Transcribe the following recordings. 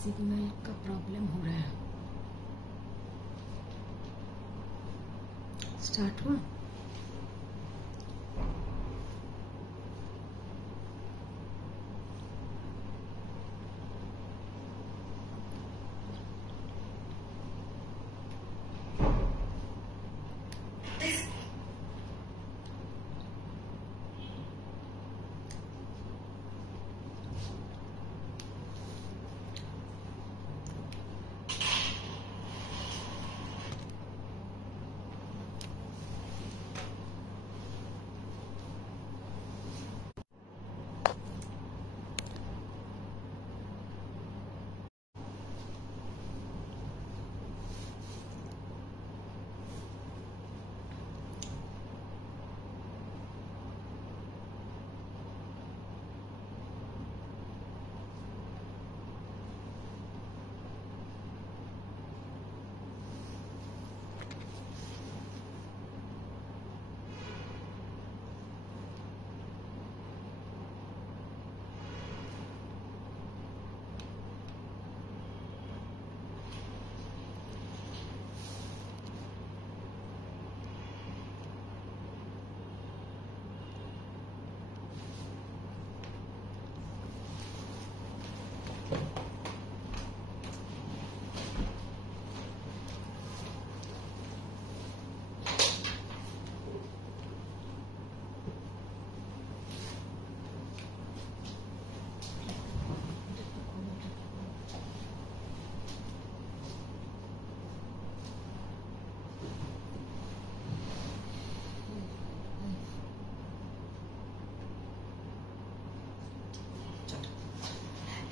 Signal का problem हो रहा है। स्टार्ट हुआ।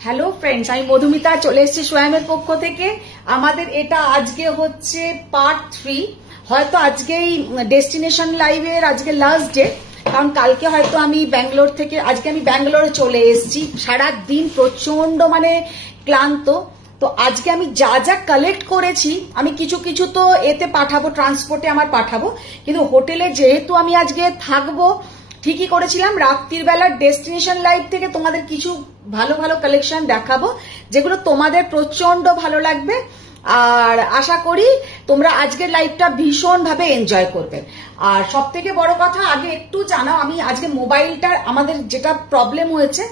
হ্যালো ফ্রেন্ডস, আমি মধুমিতা চলে এসেছি সোয়ামের পক্ষ থেকে। আমাদের এটা আজকে হচ্ছে পার্ট 3। হয়তো আজকেই ডেস্টিনেশন লাইভের আজকে লাস্ট ডে, কারণ কালকে হয়তো আমি ব্যাঙ্গালোর থেকে, আজকে আমি ব্যাঙ্গালোরে চলে এসেছি। সারাদিন প্রচন্ড ক্লান্ত। তো আজকে আমি যা যা কালেক্ট করেছি আমি কিছু কিছু তো এতে পাঠাবো, ট্রান্সপোর্টে আমার পাঠাবো, কিন্তু হোটেলে যেহেতু আমি আজকে থাকবো, ঠিকই করেছিলাম রাত্রির বেলা ডেস্টিনেশন লাইভ থেকে তোমাদের কিছু ভালো ভালো কালেকশন দেখাবো, যেগুলো তোমাদের প্রচন্ড ভালো লাগবে। আর আশা করি তোমরা আজকের লাইভটা ভীষণ ভাবে এনজয় করবে। আর সব থেকে বড় কথা, আগে একটু জানাও, আমি আজকে মোবাইলটার আমাদের যেটা প্রবলেম হয়েছে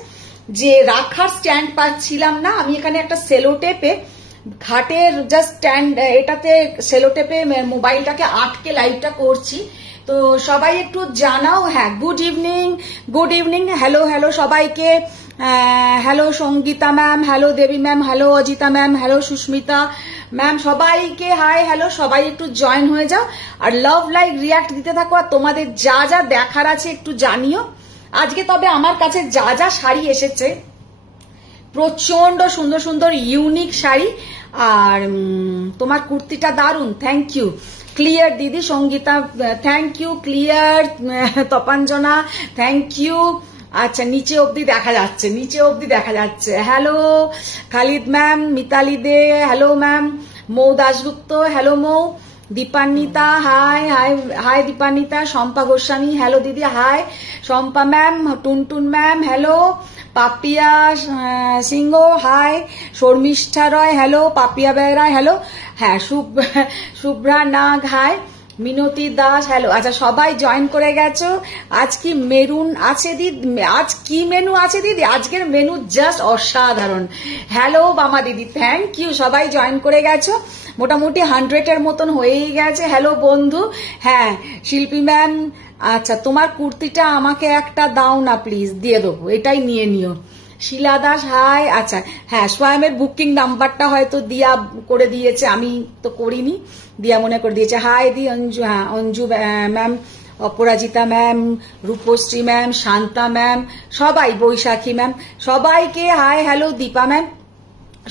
যে রাখার স্ট্যান্ড পাচ্ছিলাম না। আমি এখানে একটা সেলোটেপে ঘাটের জাস্ট স্ট্যান্ড, এটাতে সেলোটেপে মোবাইলটাকে আটকে লাইভটা করছি। তো সবাই একটু জানাও। হ্যাঁ, গুড ইভিনিং, হ্যালো হ্যালো সবাইকে। Hello Sangeeta ma'am, hello Debi ma'am, hello Ajita ma'am, hello Susmita ma'am, সবাইকে হাই হ্যালো। সবাই একটু জয়েন হয়ে যাও আর লাভ লাইক রিয়াক্ট দিতে থাকো। আর তোমাদের যা যা দেখার আছে একটু জানিও। আজকে তবে আমার কাছে যা যা শাড়ি এসেছে, প্রচন্ড সুন্দর সুন্দর ইউনিক শাড়ি। আর তোমার কুর্তিটা দারুন, থ্যাংক ইউ। ক্লিয়ার দিদি, Sangeeta thank you, clear Tapanjana thank you. আচ্ছা, নিচে অবধি দেখা যাচ্ছে, hello Khalid ma'am, Mitali De hello ma'am, Mou Dasgupta hello Mou, Dipanwita hi hi hi Dipanwita, Shampa Goswami hello দিদি hi Shampa ma'am, Tuntun ma'am hello, Papiya Singha hi, Sharmishtha Roy hello, Papiya Begra hello, হ্যাঁ শুভ্রা নাগ হাই, মিনতি দাস হ্যালো। আচ্ছা, সবাই জয়েন করে গেছো। আজ কি মেরুন আছে দিদি? আজ কি মেনু আছে দিদি? আজকের মেনু জাস্ট অসাধারণ। হ্যালো বামা দিদি, থ্যাংক ইউ। সবাই জয়েন করে গেছো, মোটামুটি 100-এর মতন হয়েই গেছে। হ্যালো বন্ধু। হ্যাঁ শিল্পী ম্যাম, আচ্ছা তোমার কুর্তিটা আমাকে একটা দাও না প্লিজ, দিয়ে দেবো, এটাই নিয়ে নিও। শিলা দাস হাই। আচ্ছা হ্যাঁ, সোয়ামের বুকিং নাম্বারটা হয়তো দিয়া করে দিয়েছে, আমি তো করিনি, দিয়া মনে করে দিয়েছে। হাই দি অঞ্জু, হ্যাঁ Anju ma'am, Aparajita ma'am, Rupashree ma'am, Shanta ma'am, সবাই, বৈশাখী ম্যাম, সবাইকে হাই হ্যালো। দীপা ম্যাম,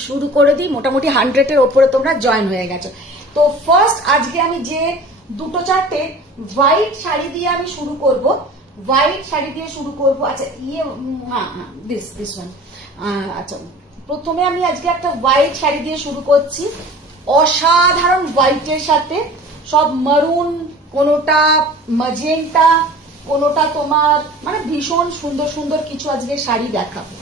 শুরু করে দিই। মোটামুটি 100-এর ওপরে তোমরা জয়েন হয়ে গেছো। তো ফার্স্ট আজকে আমি যে দুটো চারটে হোয়াইট শাড়ি দিয়ে আমি শুরু করব, আচ্ছা হ্যাঁ দিস ওয়ান। আচ্ছা, প্রথমে আমি আজকে একটা হোয়াইট শাড়ি দিয়ে শুরু করছি। অসাধারণ হোয়াইটের সাথে সব মারুন, কোনোটা ম্যাজেন্টা, কোনোটা তোমার ভীষণ সুন্দর সুন্দর কিছু আজকে শাড়ি দেখাবো।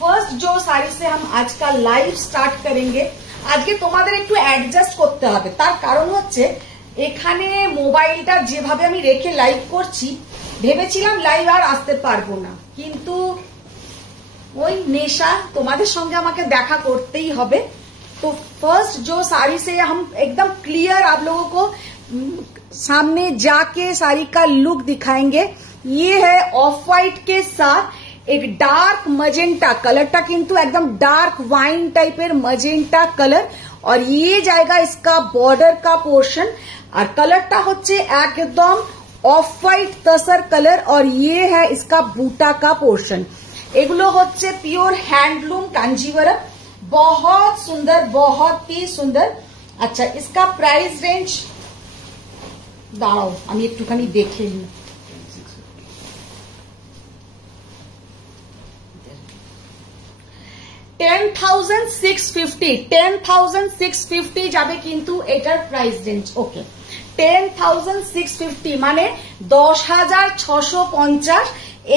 फर्स्ट जो साड़ी से हम आज का लाइव स्टार्ट करेंगे, আজকে তোমাদের একটু অ্যাডজাস্ট করতে হবে। তার কারণ হচ্ছে এখানে মোবাইলটা যেভাবে আমি রেখে লাইভ করছি, ভেবেছিলাম লাইভ আর আসতে পারবো না, কিন্তু ওই নেশা, তোমাদের সঙ্গে আমাকে দেখা করতেই হবে। तो फर्स्ट जो साड़ी से हम एकदम क्लियर आप लोगों को सामने जाके साड़ी का लुक दिखाएंगे। ये है ऑफ व्हाइट के साथ एक डार्क मजेंटा कलरটা কিন্তু একদম डार्क वाइन टाइपेर मजेंटा कलर, और ये जाएगा इसका बॉर्डर का पोर्शन, और कलरটা হচ্ছে একদম ऑफ व्हाइट तसर कलर, और ये है इसका बूटा का पोर्शन। এগুলো হচ্ছে পিওর हैंडलूम कांजीवरम, बहुत सुंदर, बहुत ही सुंदर। अच्छा, इसका प्राइस रेंज दाঁড়াও আমি একটুখানি দেখে নিই। 10,650 10,650 যাবে কিন্তু এটার প্রাইস রেঞ্জ। ওকে, 10,650 মানে 10,650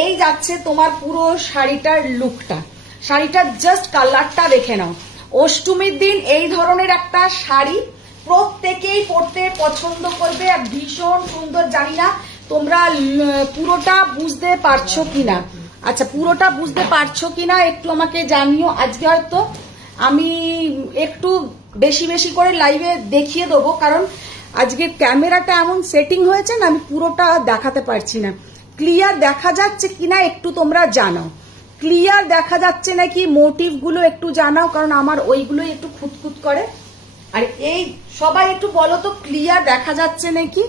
এই যাচ্ছে তোমার পুরো শাড়িটার লুকটা। শাড়িটার জাস্ট কালারটা দেখে নাও। অষ্টমীর দিন এই ধরনের একটা শাড়ি প্রত্যেকেই পরতে পছন্দ করবে, আর ভীষণ সুন্দর। জানি না তোমরা পুরোটা বুঝতে পারছো কিনা। আচ্ছা, পুরোটা বুঝতে পারছো কিনা একটু আমাকে জানিও। আজকে হয়তো আমি একটু বেশি বেশি করে লাইভে দেখিয়ে দেবো, কারণ আজকে ক্যামেরাটা এমন সেটিং হয়েছে না, আমি পুরোটা দেখাতে পারছি না। ক্লিয়ার দেখা যাচ্ছে কিনা একটু তোমরা জানাও, ক্লিয়ার দেখা যাচ্ছে নাকি মোটিভ গুলো একটু জানাও, কারণ আমার ওইগুলোই একটু খুঁতখুত করে। আর এই সবাই একটু বলো তো ক্লিয়ার দেখা যাচ্ছে নাকি।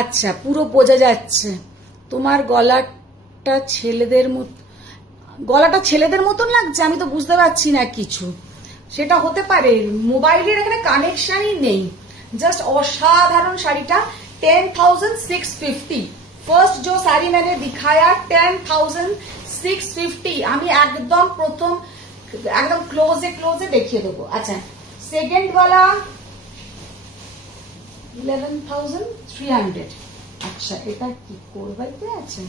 আচ্ছা, পুরো বোঝা যাচ্ছে। তোমার গলাটা ছেলেদের মতন লাগছে, আমি তো বুঝতে পারছি না কিছু। সেটা হতে পারে, মোবাইলের এখানে কানেকশনই নেই। জাস্ট অসাধারণ শাড়িটা। 10,650 फर्स्ट जो साड़ी मैंने दिखाया 10,650। আমি একদম প্রথম একদম ক্লোজে দেখিয়ে দেবো। আচ্ছা, সেকেন্ড वाला 11,300। আচ্ছা, এটা কি কোরবাইতে আছে?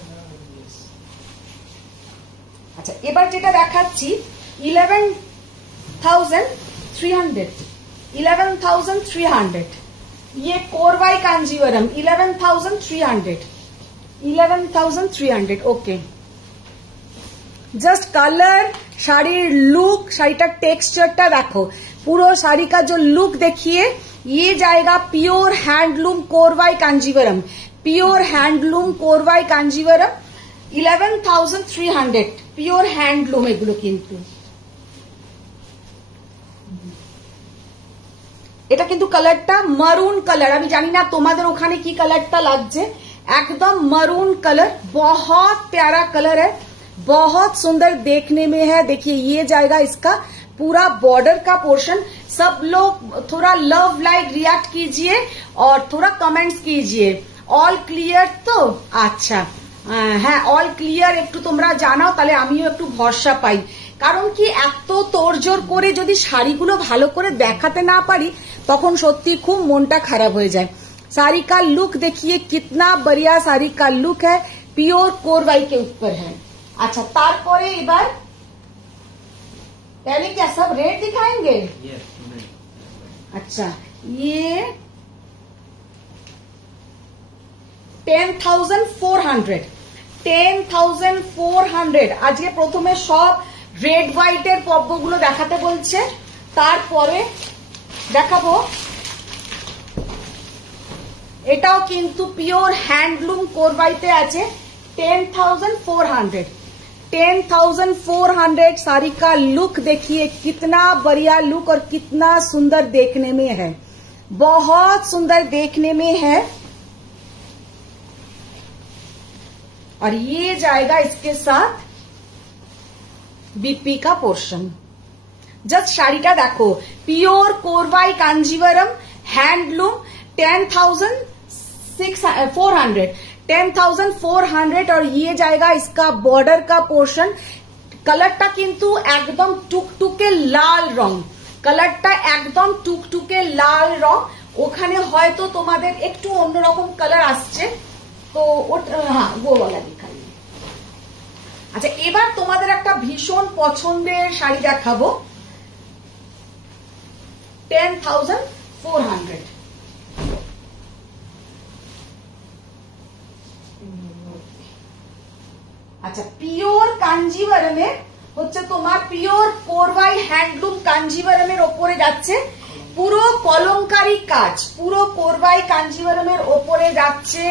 আচ্ছা, এবার যেটা দেখাচ্ছি 11,300 11,300। ये कोरवाई कांजीवरम 11,300 ओके। जस्ट कलर, শাড়ির लुक, শাড়িটার টেক্সচারটা দেখো। পুরো শাড়ি का जो लुक देखिए, ये जाएगा pure handloom Korvai Kanjivaram, pure handloom Korvai Kanjivaram 11,300 pure handloom. এগুলো কিন্তু এটা কিন্তু কালারটা মারুন কালার। আমি জানি না তোমাদের ওখানে কি কালারটা লাগছে। एकदम मरून कलर, बहुत प्यारा कलर है, बहुत सुंदर देखने में है। देखिए, ये जाएगा इसका पूरा बॉर्डर का पोर्शन। सब लोग थोड़ा लव लाइक रिएक्ट कीजिए और थोड़ा कमेंट्स कीजिए। ऑल क्लियर तो? अच्छा, হ্যাঁ, অল ক্লিয়ার একটু তোমরা জানাও, তাহলে আমিও একটু ভরসা পাই। কারণ কি, এত তোড়জোড় করে যদি শাড়িগুলো ভালো করে দেখাতে না পারি, তখন সত্যি খুব মনটা খারাপ হয়ে যায়। साड़ी का लुक देखिए, कितना बढ़िया साड़ी का लुक है, प्योर कोरवाई के ऊपर है। अच्छा, तारपरे एबार पहले क्या सब रेट दिखाएंगे? अच्छा, ये 10,400 10,400। আজকে প্রথমে সব রেড হোয়াইটের পদ্মগুলো দেখাতে বলছে, তারপরে দেখাবো এটাও কিন্তু পিওর হ্যান্ডলুম কোরবাইতে আছে। 10,400 10,400 साड़ी का लुक देखिए, कितना बढ़िया लुक और कितना सुंदर देखने में है, बहुत सुंदर देखने में है। और ये जाएगा इसके साथ बीपी का पोर्शन। जस्ट শাড়িটা দেখো, পিওর কোরবাই কাঞ্জিवरम हैंडलूम 10,400 और ये जाएगा इसका बॉर्डर का पोर्शन। कलरটা কিন্তু একদম টুকটুকে লাল রং, কালারটা একদম টুকটুকে লাল রং। ওখানে হয়তো তোমাদের একটু অন্যরকম কালার আসছে, তো হ্যাঁ वो वाला दिखाइए। আচ্ছা এবার তোমাদের একটা ভীষণ পছন্দের শাড়ি দেখাবো 10,400। আচ্ছা পিওর কাঞ্জিভারমের হচ্ছে তোমার পিওর কোরবাই হ্যান্ডলুম কাঞ্জিভারমের ওপরে যাচ্ছে, পুরো কলমকারী কাজ, পুরো কোরবাই কাঞ্জিভারমের ওপরে যাচ্ছে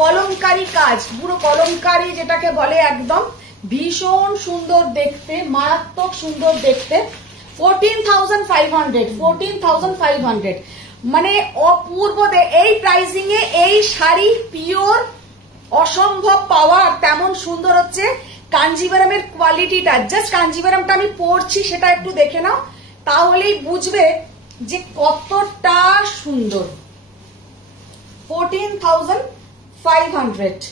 কলমকারী কাজ, পুরো কলমকারী যেটাকে বলে একদম ভীষণ সুন্দর দেখতে, মারাত্মক সুন্দর দেখতে। 14,500 মানে অপূর্ব। এই প্রাইসিং এ এই শাড়ি পিওর অসম্ভব পাওয়া, তেমন সুন্দর হচ্ছে কাঞ্জিভারমের কোয়ালিটিটা। জাস্ট কাঞ্জিভারমটা আমি পরছি সেটা একটু দেখে নাও, তাহলেই বুঝবে যে কতটা সুন্দর। 14,500।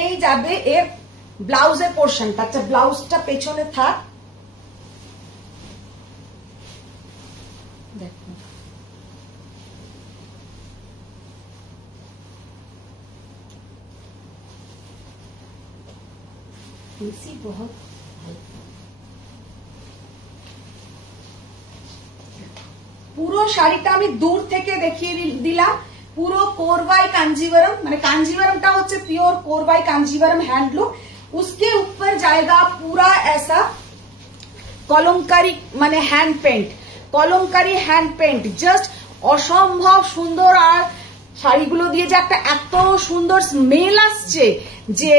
এই যাবে এর ব্লাউজের পোর্শনটা। আচ্ছা ব্লাউজটা পেছনে থাক, দেখো बहुत পুরো শাড়িটা আমি দূর থেকে দেখিয়ে দিলাম, পুরো कोरवाई कांजीवरम, মানে कांजीवरमটা হচ্ছে प्योर कोरवाई कांजीवरम हैंडलूम, उसके ऊपर जाएगा पूरा ऐसा কলমকারী মানে hand paint, Kalamkari hand paint, just অসম্ভব সুন্দর। আর শাড়িগুলো দিয়ে যে একটা এত সুন্দর স্মেল আসছে যে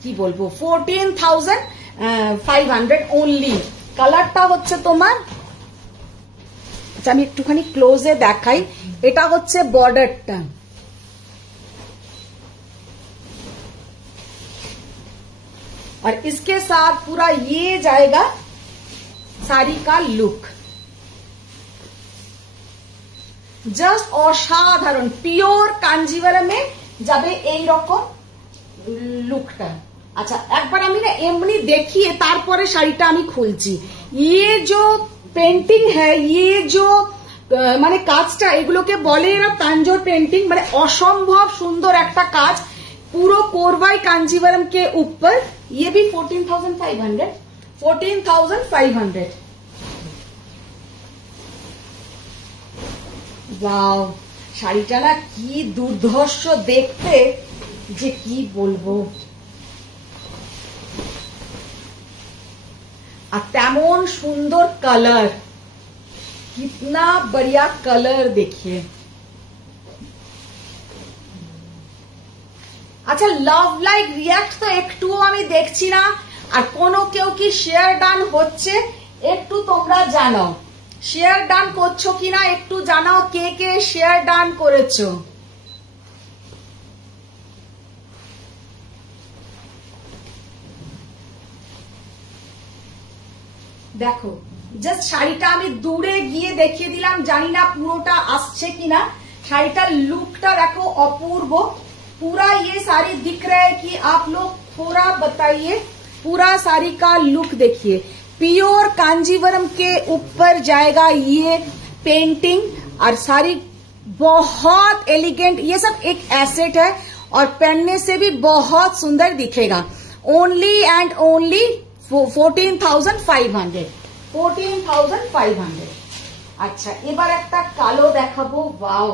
কি বলবো। 14,500 অনলি। কালারটা হচ্ছে তোমার, আচ্ছা আমি একটুখানি ক্লোজে দেখাই, এটা হচ্ছে বর্ডারটা, और इसके साथ पूरा ये जाएगा साड़ी का लुक। জাস্ট অসাধারণ পিওর কাঞ্জিভারমে যাবে এই রকম লুকটা। আচ্ছা একবার আমি না এমনি দেখিয়ে তারপরে শাড়িটা আমি খুলছি। ये जो পেন্টিং হ্যাঁ, ये जो মানে কাজটা, এগুলোকে বলে এরা তাঞ্জোর পেন্টিং, মানে অসম্ভব সুন্দর একটা কাজ পুরো कोरवाई कांजीवरम के ऊपर। ये भी 14,500। ওয়াও, শাড়িটা না কি দুর্ধর্ষ দেখতে যে কি বলবো। আর তেমন সুন্দর কালার, कितना बढ़िया कलर देखिए। আচ্ছা লাভ লাইক রিয়াক্ট তো একটুও আমি দেখছি না, আর কোনো কেউ কি শেয়ার ডান হচ্ছে একটু তোমরা জানাও, শেয়ার ডান করছো কিনা একটু জানাও, কে কে শেয়ার ডান করেছো। দেখো জাস্ট শাড়িটা আমি দূরে গিয়ে দেখিয়ে দিলাম, জানি না পুরোটা আসছে কিনা। শাড়িটার লুকটা দেখো অপূর্ব, पूरा ये साड़ी दिख रहा है कि आप लोग थोड़ा बताइए, पूरा साड़ी का लुक देखिए। प्योर कांजीवरम के ऊपर जाएगा ये पेंटिंग, और साड़ी बहुत एलिगेंट, ये सब एक एसेट है और पहनने से भी बहुत सुंदर दिखेगा। Only and only 14,500। 14,500। আচ্ছা এবার একটা কালো দেখাবো। ওয়াও,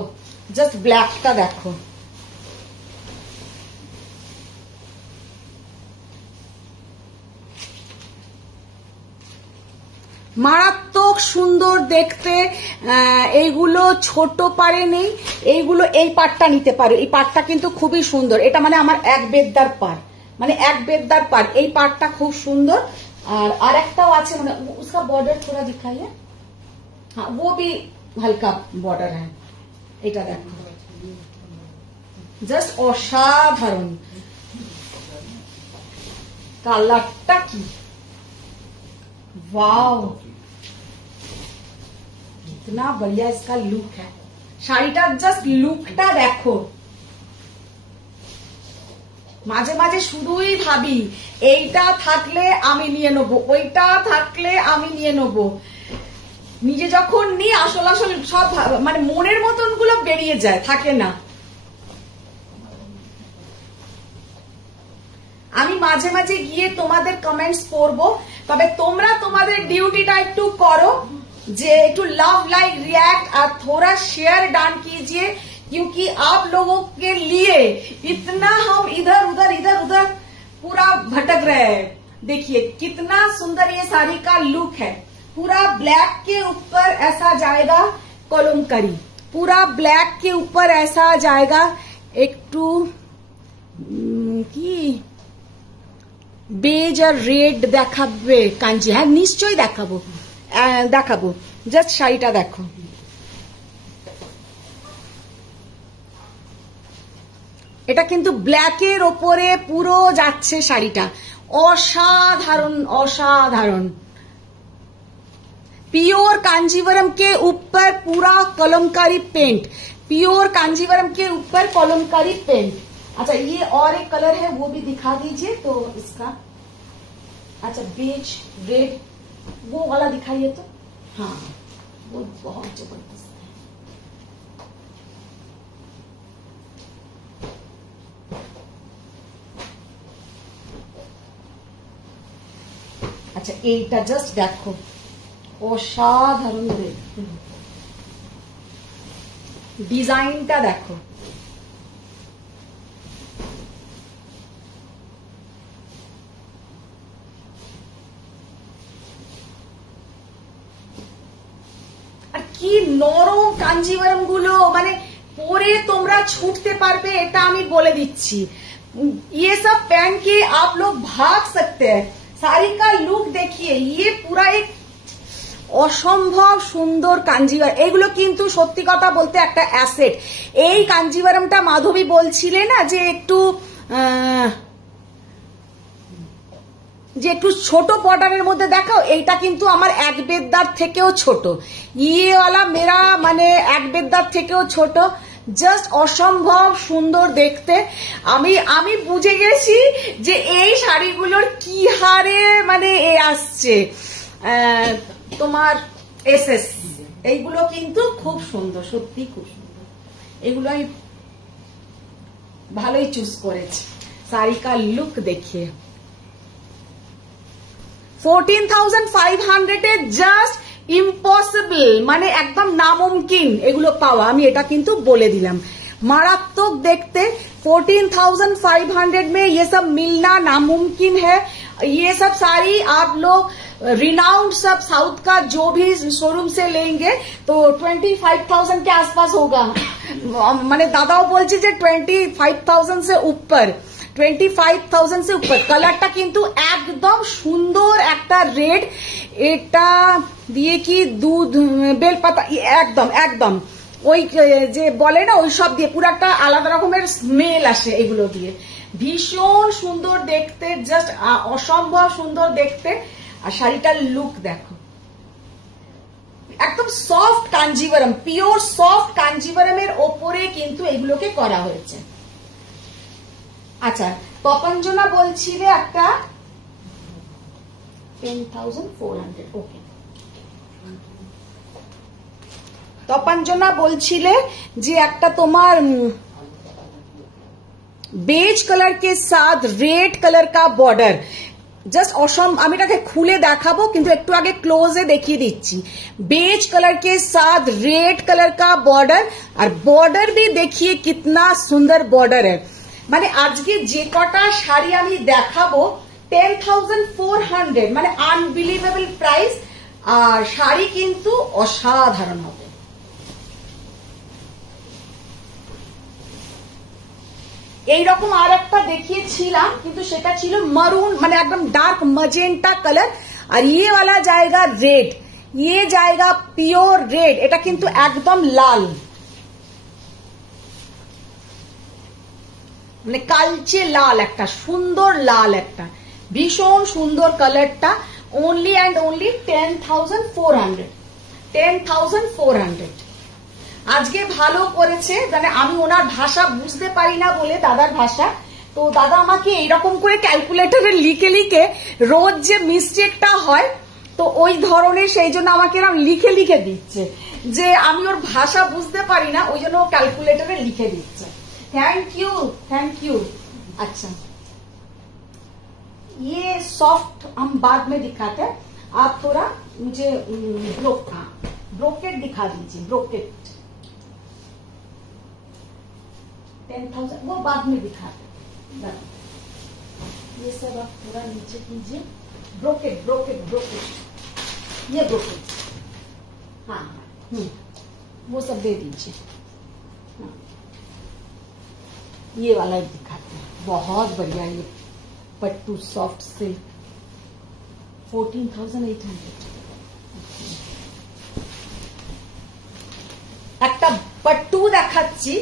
জাস্ট ব্ল্যাকটা দেখো, মারাত্মক সুন্দর দেখতে। এইগুলো ছোট পারে নেই, এইগুলো এই পাটটা নিতে পারো, এই পাটটা কিন্তু খুবই সুন্দর। এটা মানে আমার এক বেদদার পার, মানে এক বেদদার পার, এই পাটটা খুব সুন্দর। আর আরেকটাও আছে, মানে उसका बॉर्डर थोड़ा दिखाइए। हाँ वो भी हल्का बॉर्डर है। এটা দেখো জাস্ট অসাধারণ কালারটা কি, वाओ कितना बढ़िया इसका लुक है। শাড়িটার জাস্ট লুকটা দেখো। মাঝে মাঝে শুধুই ভাবি এইটা থাকলে আমি নিয়ে নেবো, ওইটা থাকলে আমি নিয়ে নেবো। নিজে যখন নিই আসল আসল সব মানে মনের মতন গুলো বেরিয়ে যায়, থাকে না। আমি মাঝে মাঝে গিয়ে তোমাদের কমেন্টস পড়বো, তবে তোমরা তোমাদের ডিউটিটা একটু করো, যে একটু लव लाइक रिएक्ट और थोड़ा शेयर डान कीजिए, क्योंकि आप लोगों के लिए इतना हम इधर उधर पूरा भटक रहे हैं। देखिए कितना सुंदर ये साड़ी का लुक है, पूरा ब्लैक के ऊपर ऐसा जाएगा कलमकारी, पूरा ब्लैक के ऊपर ऐसा जाएगा एक टू की বেজ আর রেড দেখাবে কাঞ্জি। হ্যাঁ নিশ্চয়ই দেখাবো, জাস্ট শাড়িটা দেখো। এটা কিন্তু ব্ল্যাকের ওপরে পুরো যাচ্ছে শাড়িটা, অসাধারণ। प्योर कांजीवरम के ऊपर पूरा कलमकारी पेंट, प्योर कांजीवरम के ऊपर कलमकारी पेंट। अच्छा ये और एक कलर है वो भी दिखा दीजिए तो इसका, अच्छा बेज रेड वो वाला दिखाइए तो। हाँ वो बहुत जबरदस्त है। अच्छा এইটা জাস্ট দেখো, অসাধারণ ডিজাইনটা দেখো। আর কি নরম কাঞ্জিভারম গুলো, মানে পরে তোমরা ছুটতে পারবে, এটা আমি বলে দিচ্ছি। ये सब पहन के आप लोग भाग सकते हैं। साड़ी का लुक देखिए, ये पूरा एक অসম্ভব সুন্দর কাঞ্জিভারম। এগুলো কিন্তু সত্যি কথা বলতে একটা অ্যাসেট। এই কাঞ্জিভারমটা মাধবী বলছিলে না যে একটু ছোট বর্ডারের মধ্যে দেখাও, এইটা কিন্তু আমার এক বেদদার থেকেও ছোট, ইয়েওয়ালা মেরা মানে এক বেদদার থেকেও ছোট, জাস্ট অসম্ভব সুন্দর দেখতে। আমি বুঝে গেছি যে এই শাড়িগুলোর কি হারে মানে আসছে তোমার এসএস, এইগুলো কিন্তু খুব সুন্দর, সত্যি খুব সুন্দর। এগুলো আমি ভালোই চুজ করেছি। শাড়ি কা লুক দেখিয়ে 14,500 এ জাস্ট ইম্পসিবল, মানে একদম নামুমকিন এগুলো পাওয়া, আমি এটা কিন্তু বলে দিলাম। मारात्मक देखते 14,500 में ये सब मिलना नामुमकिन है। ये सब साड़ी आप लोग रिनाउंड सब साउथ का जो भी शोरूम से लेंगे तो 25,000 के आसपास होगा। माने दादाओ बोलছে যে 25,000 से ऊपर, 25,000 से ऊपर। কালারটা কিন্তু একদম সুন্দর একটা রেড, এটা দিয়ে কি দুধ বেলপাতা একদম ওই যে বলে না ওই সব দিয়ে পুরো একটা আলাদা রকমের স্মেল আসে এগুলো দিয়ে। ভীষণ সুন্দর দেখতে, জাস্ট অসম্ভব সুন্দর দেখতে। আর শাড়িটার লুক দেখো, একদম সফট কাঞ্জিভারম, পিওর সফট কাঞ্জিভারমের ওপরে কিন্তু এগুলোকে করা হয়েছে। আচ্ছা তপঞ্জনা বলছিলে একটা 10,400, ওকে। তপঞ্জনা বলছিলে যে একটা তোমার बेज कलर के साथ रेड कलर का बॉर्डर, জাস্ট অসম। আমি এটাকে খুলে দেখাবো কিন্তু একটু আগে ক্লোজে দেখিয়ে দিচ্ছি। बेज कलर के साथ रेड कलर का बॉर्डर, और बॉर्डर भी देखिए कितना सुंदर बॉर्डर है। মানে আজকে যে কটা শাড়ি আমি দেখাবো 10,400, মানে আনবিলিভেবল প্রাইস, আর শাড়ি কিন্তু অসাধারণ হবে। এইরকম আর একটা দেখিয়েছিলাম কিন্তু সেটা ছিল মারুন, মানে একদম ডার্ক মজেন্টা কালার, আর ইয়ে वाला जाएगा रेड, ये जाएगा प्योर रेड। এটা কিন্তু একদম লাল, মানে কালচে লাল, একটা সুন্দর লাল, একটা ভীষণ সুন্দর কালারটা। only and only 10,400, 10,400। আজকে ভালো করেছে, মানে আমি ওনার ভাষা বুঝতে পারি না বলে, দাদার ভাষা, তো দাদা আমাকে এইরকম করে ক্যালকুলেটরে লিখে লিখে রোজ যে মিস্টেকটা হয় তো ওই ধরনের, সেই জন্য আমাকে এরকম লিখে লিখে দিচ্ছে, যে আমি ওর ভাষা বুঝতে পারি না, ওই জন্য ও ক্যালকুলেটরে লিখে দিচ্ছে। Thank you thank you. अच्छा ये सॉफ्ट हम बाद में दिखाते हैं, आप थोड़ा मुझे ब्रोकेट दिखा दीजिए। ब्रोकेट 10,000 वो बाद में दिखाते हैं। ये सब आप थोड़ा नीचे कीजिए। ब्रोकेट ब्रोकेट ब्रोकेट, ये ब्रोकेट, हाँ वो सब दे दीजिए। हाँ। ये वाला एक दिखाते हैं, बहुत बढ़िया, ये पट्टू सॉफ्ट सिल्क 14,800। একটা পট্টু দেখাচ্ছি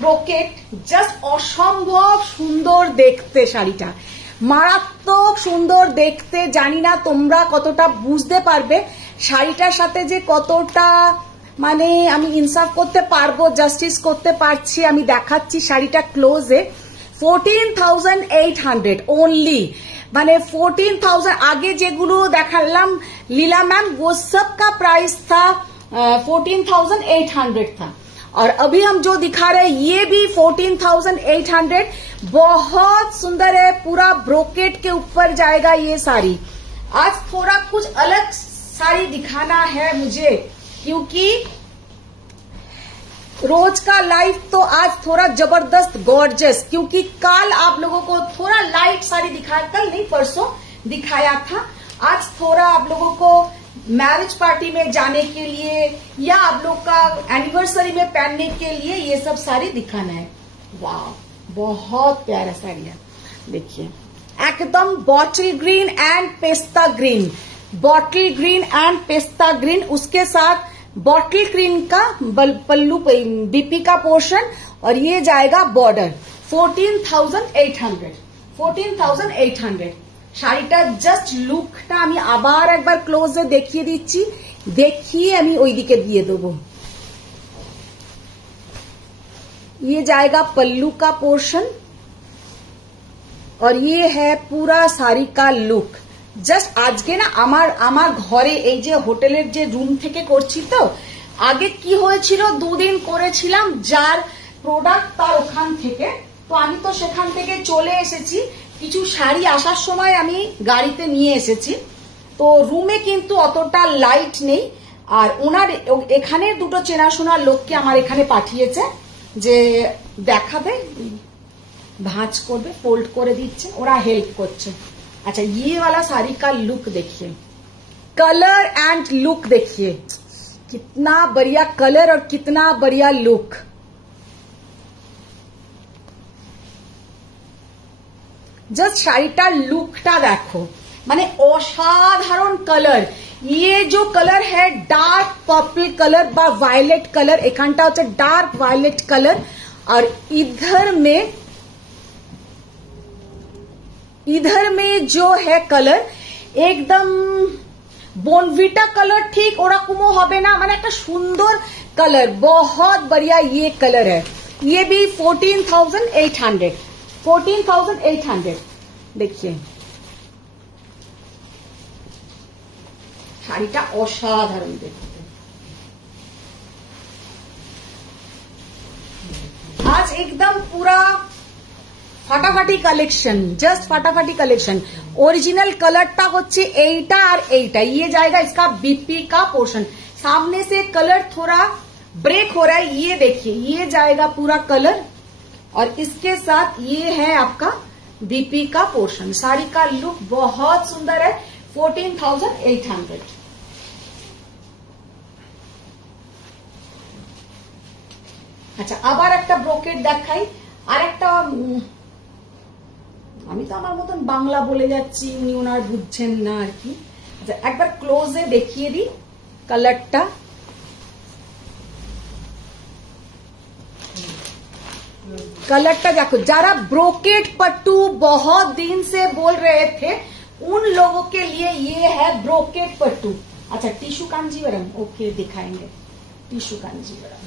ব্রোকেট, জাস্ট অসম্ভব সুন্দর দেখতে শাড়িটা, মারাত্মক সুন্দর দেখতে। জানি না তোমরা কতটা বুঝতে পারবে শাড়িটার সাথে, যে কতটা মানে আমি ইনসাফ করতে পারবো, জাস্টিস করতে পারছি। আমি দেখাচ্ছি শাড়িটা ক্লোজে। 14,800 ओनली, माने 14,000। आगे जेगुलो देखालाम लीला मैम, वो सब का प्राइस था 14,800 था, और अभी हम जो दिखा रहे हैं ये भी 14,800। बहुत सुंदर है, पूरा ब्रोकेट के ऊपर जाएगा ये साड़ी। आज थोड़ा कुछ अलग साड़ी दिखाना है मुझे, क्योंकि रोज का लाइफ तो आज थोड़ा जबरदस्त गॉर्जियस, क्योंकि कल आप लोगों को थोड़ा लाइट साड़ी दिखाया, कल नहीं परसों दिखाया था। आज थोड़ा आप लोगों को मैरिज पार्टी में जाने के लिए या आप लोग का एनिवर्सरी में पहनने के लिए ये सब साड़ी दिखाना है। वाह, बहुत प्यारा साड़ी है, देखिए एकदम bottle green and pista green, bottle green and pista green, उसके साथ बॉटल ग्रीन का पल्लू बीपी का पोर्शन, और ये जाएगा बॉर्डर। 14,800 14,800 শাড়িটা জাস্ট লুকটা আমি আবার একবার ক্লোজে দেখিয়ে দিচ্ছি, দেখিয়ে আমি ওইদিকে দিয়ে দেবো। ये जाएगा पल्लू का पोर्शन, और ये है पूरा साड़ी का लुक। জাস্ট আজকে না আমার ঘরে এই যে হোটেলের যে রুম থেকে করছি, তো আগে কি হয়েছিল, দুদিন করেছিলাম যার প্রোডাক্ট তার ওখান থেকে, তো আমি তো সেখান থেকে চলে এসেছি। কিছু শাড়ি আসার সময় আমি গাড়িতে নিয়ে এসেছি, তো রুমে কিন্তু অতটা লাইট নেই। আর ওনার এখানে দুটো চেনাশোনার লোককে আমার এখানে পাঠিয়েছে, যে দেখাবে, ভাঁজ করবে, ফোল্ড করে দিচ্ছে, ওরা হেল্প করছে। अच्छा, ये वाला साड़ी का लुक देखिए, कलर एंड लुक देखिए, कितना बढ़िया कलर और कितना बढ़िया लुक। जस्ट শাড়িটার লুকটা দেখো, মানে অসাধারণ কালার। ये जो कलर है डार्क पर्पल कलर বা वायलेट कलर, এখানটা হচ্ছে डार्क वायलेट कलर, और इधर में जो है कलर एकदम बोनविटा कलर, ठीक ओरकमो होबे ना, माने একটা সুন্দর कलर, बहुत बढ़िया ये कलर है। ये भी 14,800 14,800। देखिए শাড়িটা অসাধারণ দেখতে। आज एकदम पूरा ফাটাফাটি কালেকশন, জাস্ট ফাটাফাটি कलेक्शन। ओरिजिनल कलरটা হচ্ছে এইটা আর এইটা, ये जाएगा इसका बीपी का पोर्शन। सामने से कलर थोड़ा ब्रेक हो रहा है, ये देखिए, ये जाएगा पूरा कलर, और इसके साथ ये है आपका बीपी का पोर्शन। साड़ी का लुक बहुत सुंदर है। 14,800। আচ্ছা, আবার একটা ব্রোকেট দেখাই, আর একটা, আমি তো আমার মতন বাংলা বলে যাচ্ছি, উনি ওনার বুঝছেন না আর কি। আচ্ছা, একবার ক্লোজে দেখিয়ে দিই কালারটা। कलरটা देखो, जरा ब्रोकेट पट्टू बहुत दिन से बोल रहे थे, उन लोगों के लिए ये है ब्रोकेट पट्टू। अच्छा, टिश्यू कांजीवरम, ओके दिखाएंगे टिश्यू कांजीवरम।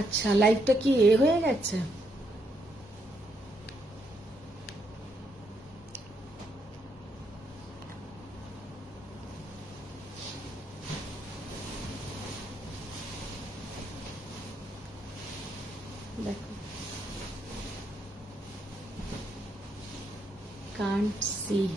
अच्छा, লাইভটা কি এ হয়ে গেছে? देखो, can't see.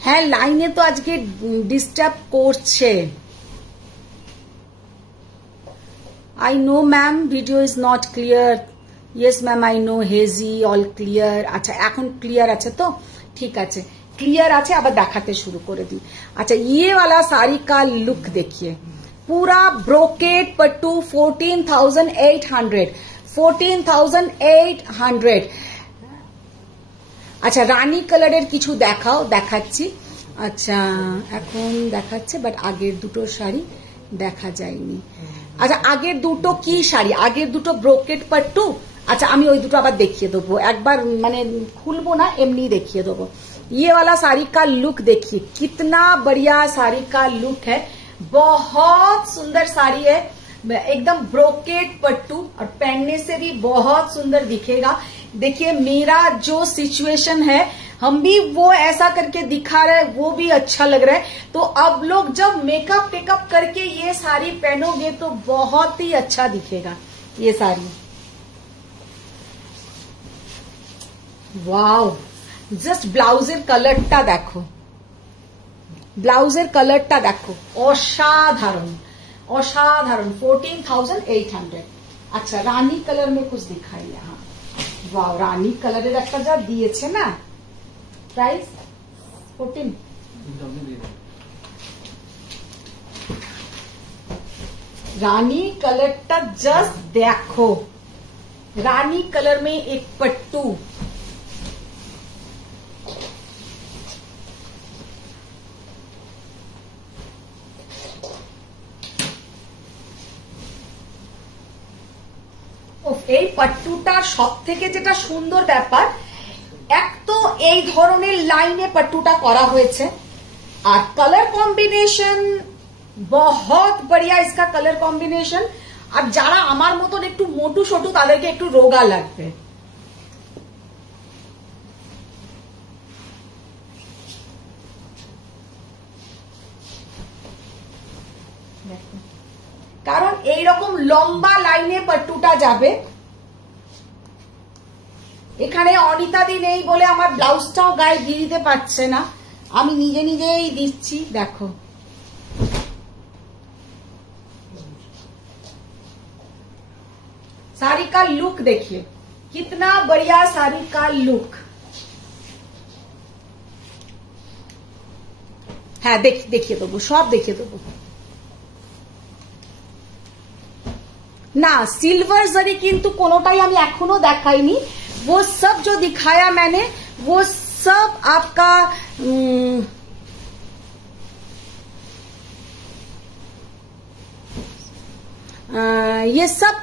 হ্যাঁ, লাইনে তো আজকে ডিস্টার্ব করছে। I know ma'am, video is not clear. Yes ma'am, I know, hazy, all clear. আচ্ছা, এখন ক্লিয়ার আছে তো? ঠিক আছে, ক্লিয়ার আছে। আবার দেখাতে শুরু করে দিই। अच्छा, ये वाला साड़ी का लुक देखिए, पूरा ब्रोकेट पट्टू, 14,800, 14,800। আচ্ছা, রানী কালারের কিছু দেখাও, দেখাচ্ছি। আচ্ছা, এখন দেখাচ্ছে, বাট আগের দুটো শাড়ি দেখা যায়নি। আচ্ছা, আগের দুটো কি শাড়ি? আগের দুটো ব্রোকেট পট্টু। আচ্ছা, আমি ওই দুটো আবার দেখিয়ে দেবো একবার, মানে খুলবো না, এমনি দেখিয়ে দেবো। ये वाला साड़ी का लुक देखिए, कितना बढ़िया साड़ी का लुक है। बहुत सुंदर साड़ी है, एकदम ब्रोकेट पट्टू, और पहनने से भी बहुत सुंदर दिखेगा। देखिए, मेरा जो सिचुएशन है, हम भी वो ऐसा करके दिखा रहे, वो भी अच्छा लग रहा है। तो अब लोग जब मेकअप टेकअप करके ये साड़ी पहनोगे तो बहुत ही अच्छा दिखेगा ये साड़ी। वाओ, জাস্ট ব্লাউজের কালারটা দেখো, ব্লাউজের কালারটা দেখো, অসাধারণ অসাধারণ। 14,800। আচ্ছা, রানী কালার में कुछ दिखाई यहाँ। वाओ, রানী কালারের একটা যা দিয়েছে না, প্রাইস 14। রানী কালারটা জাস্ট দেখো, রানী कलर में एक पट्टू। এই পাট্টুটার সব থেকে যেটা সুন্দর ব্যাপার, এক তো এই ধরনের লাইনে পাট্টুটা করা হয়েছে, আর কালার কম্বিনেশন বহুত বড়িয়া। इसका কালার কম্বিনেশন, আর যারা আমার মতন একটু মোটু সোটু তাদেরকে একটু রোগা লাগবে। কারণ এইরকম লম্বা লাইনে পাট্টুটা যাবে। এখানে অনিতাদি নেই বলে আমার ব্লাউজটাও গায়ে দিয়ে দিতে পারছে না, আমি নিজে নিজেই দিচ্ছি। দেখো, साड़ी का लुक देखिए, कितना बढ़िया साड़ी का लुक। হ্যাঁ, দেখিয়ে দেবো, সব দেখিয়ে দেবো। না, सिल्वर जरी किंतु कोनोटाई আমি এখনো দেখাইনি। वो सब जो दिखाया मैंने, वो सब आपका ये सब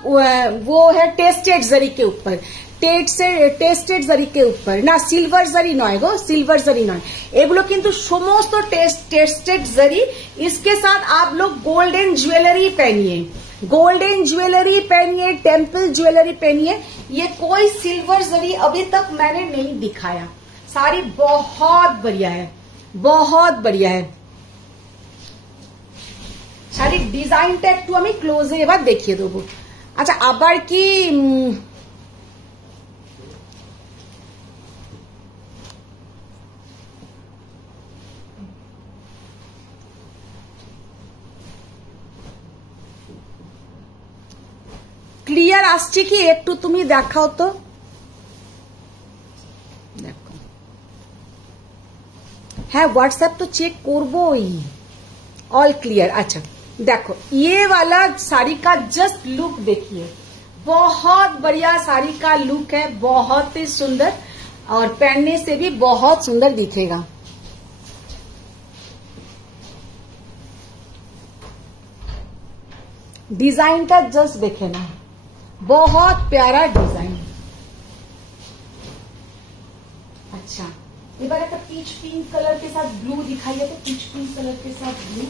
वो है टेस्टेड जरी के ऊपर, टेस्टेड जरी के ऊपर ना, सिल्वर जरी नय गो, सिल्वर जरी नय, एगुलो किंतु समस्त टेस्टेड जरी। इसके साथ आप लोग गोल्डन ज्वेलरी पहनिए, गोल्डन ज्वेलरी पहनिए, टेम्पल ज्वेलरी पहनिए। ये कोई सिल्वर जरी अभी तक मैंने नहीं दिखाया। साड़ी बहुत बढ़िया है, बहुत बढ़िया है। শাড়ির ডিজাইনটা একটু আমি ক্লোজে এবার দেখিয়ে দেবো। আচ্ছা, আবার কি ক্লিয়ার আসছে কি একটু তুমি দেখাও তো। দেখো, হ্যাঁ, হোয়াটসঅ্যাপ তো চেক করবোই। All clear. अच्छा, देखो, ये वाला साड़ी का जस्ट लुक देखिए, बहुत बढ़िया साड़ी का लुक है, बहुत ही सुंदर, और पहनने से भी बहुत सुंदर दिखेगा। डिजाइन का जस्ट देखे ना, बहुत प्यारा डिजाइन। अच्छा, এবার একটা পিच पिंक कलर के साथ ब्लू दिखाइए, तो पिच पिंक कलर के साथ ब्लू।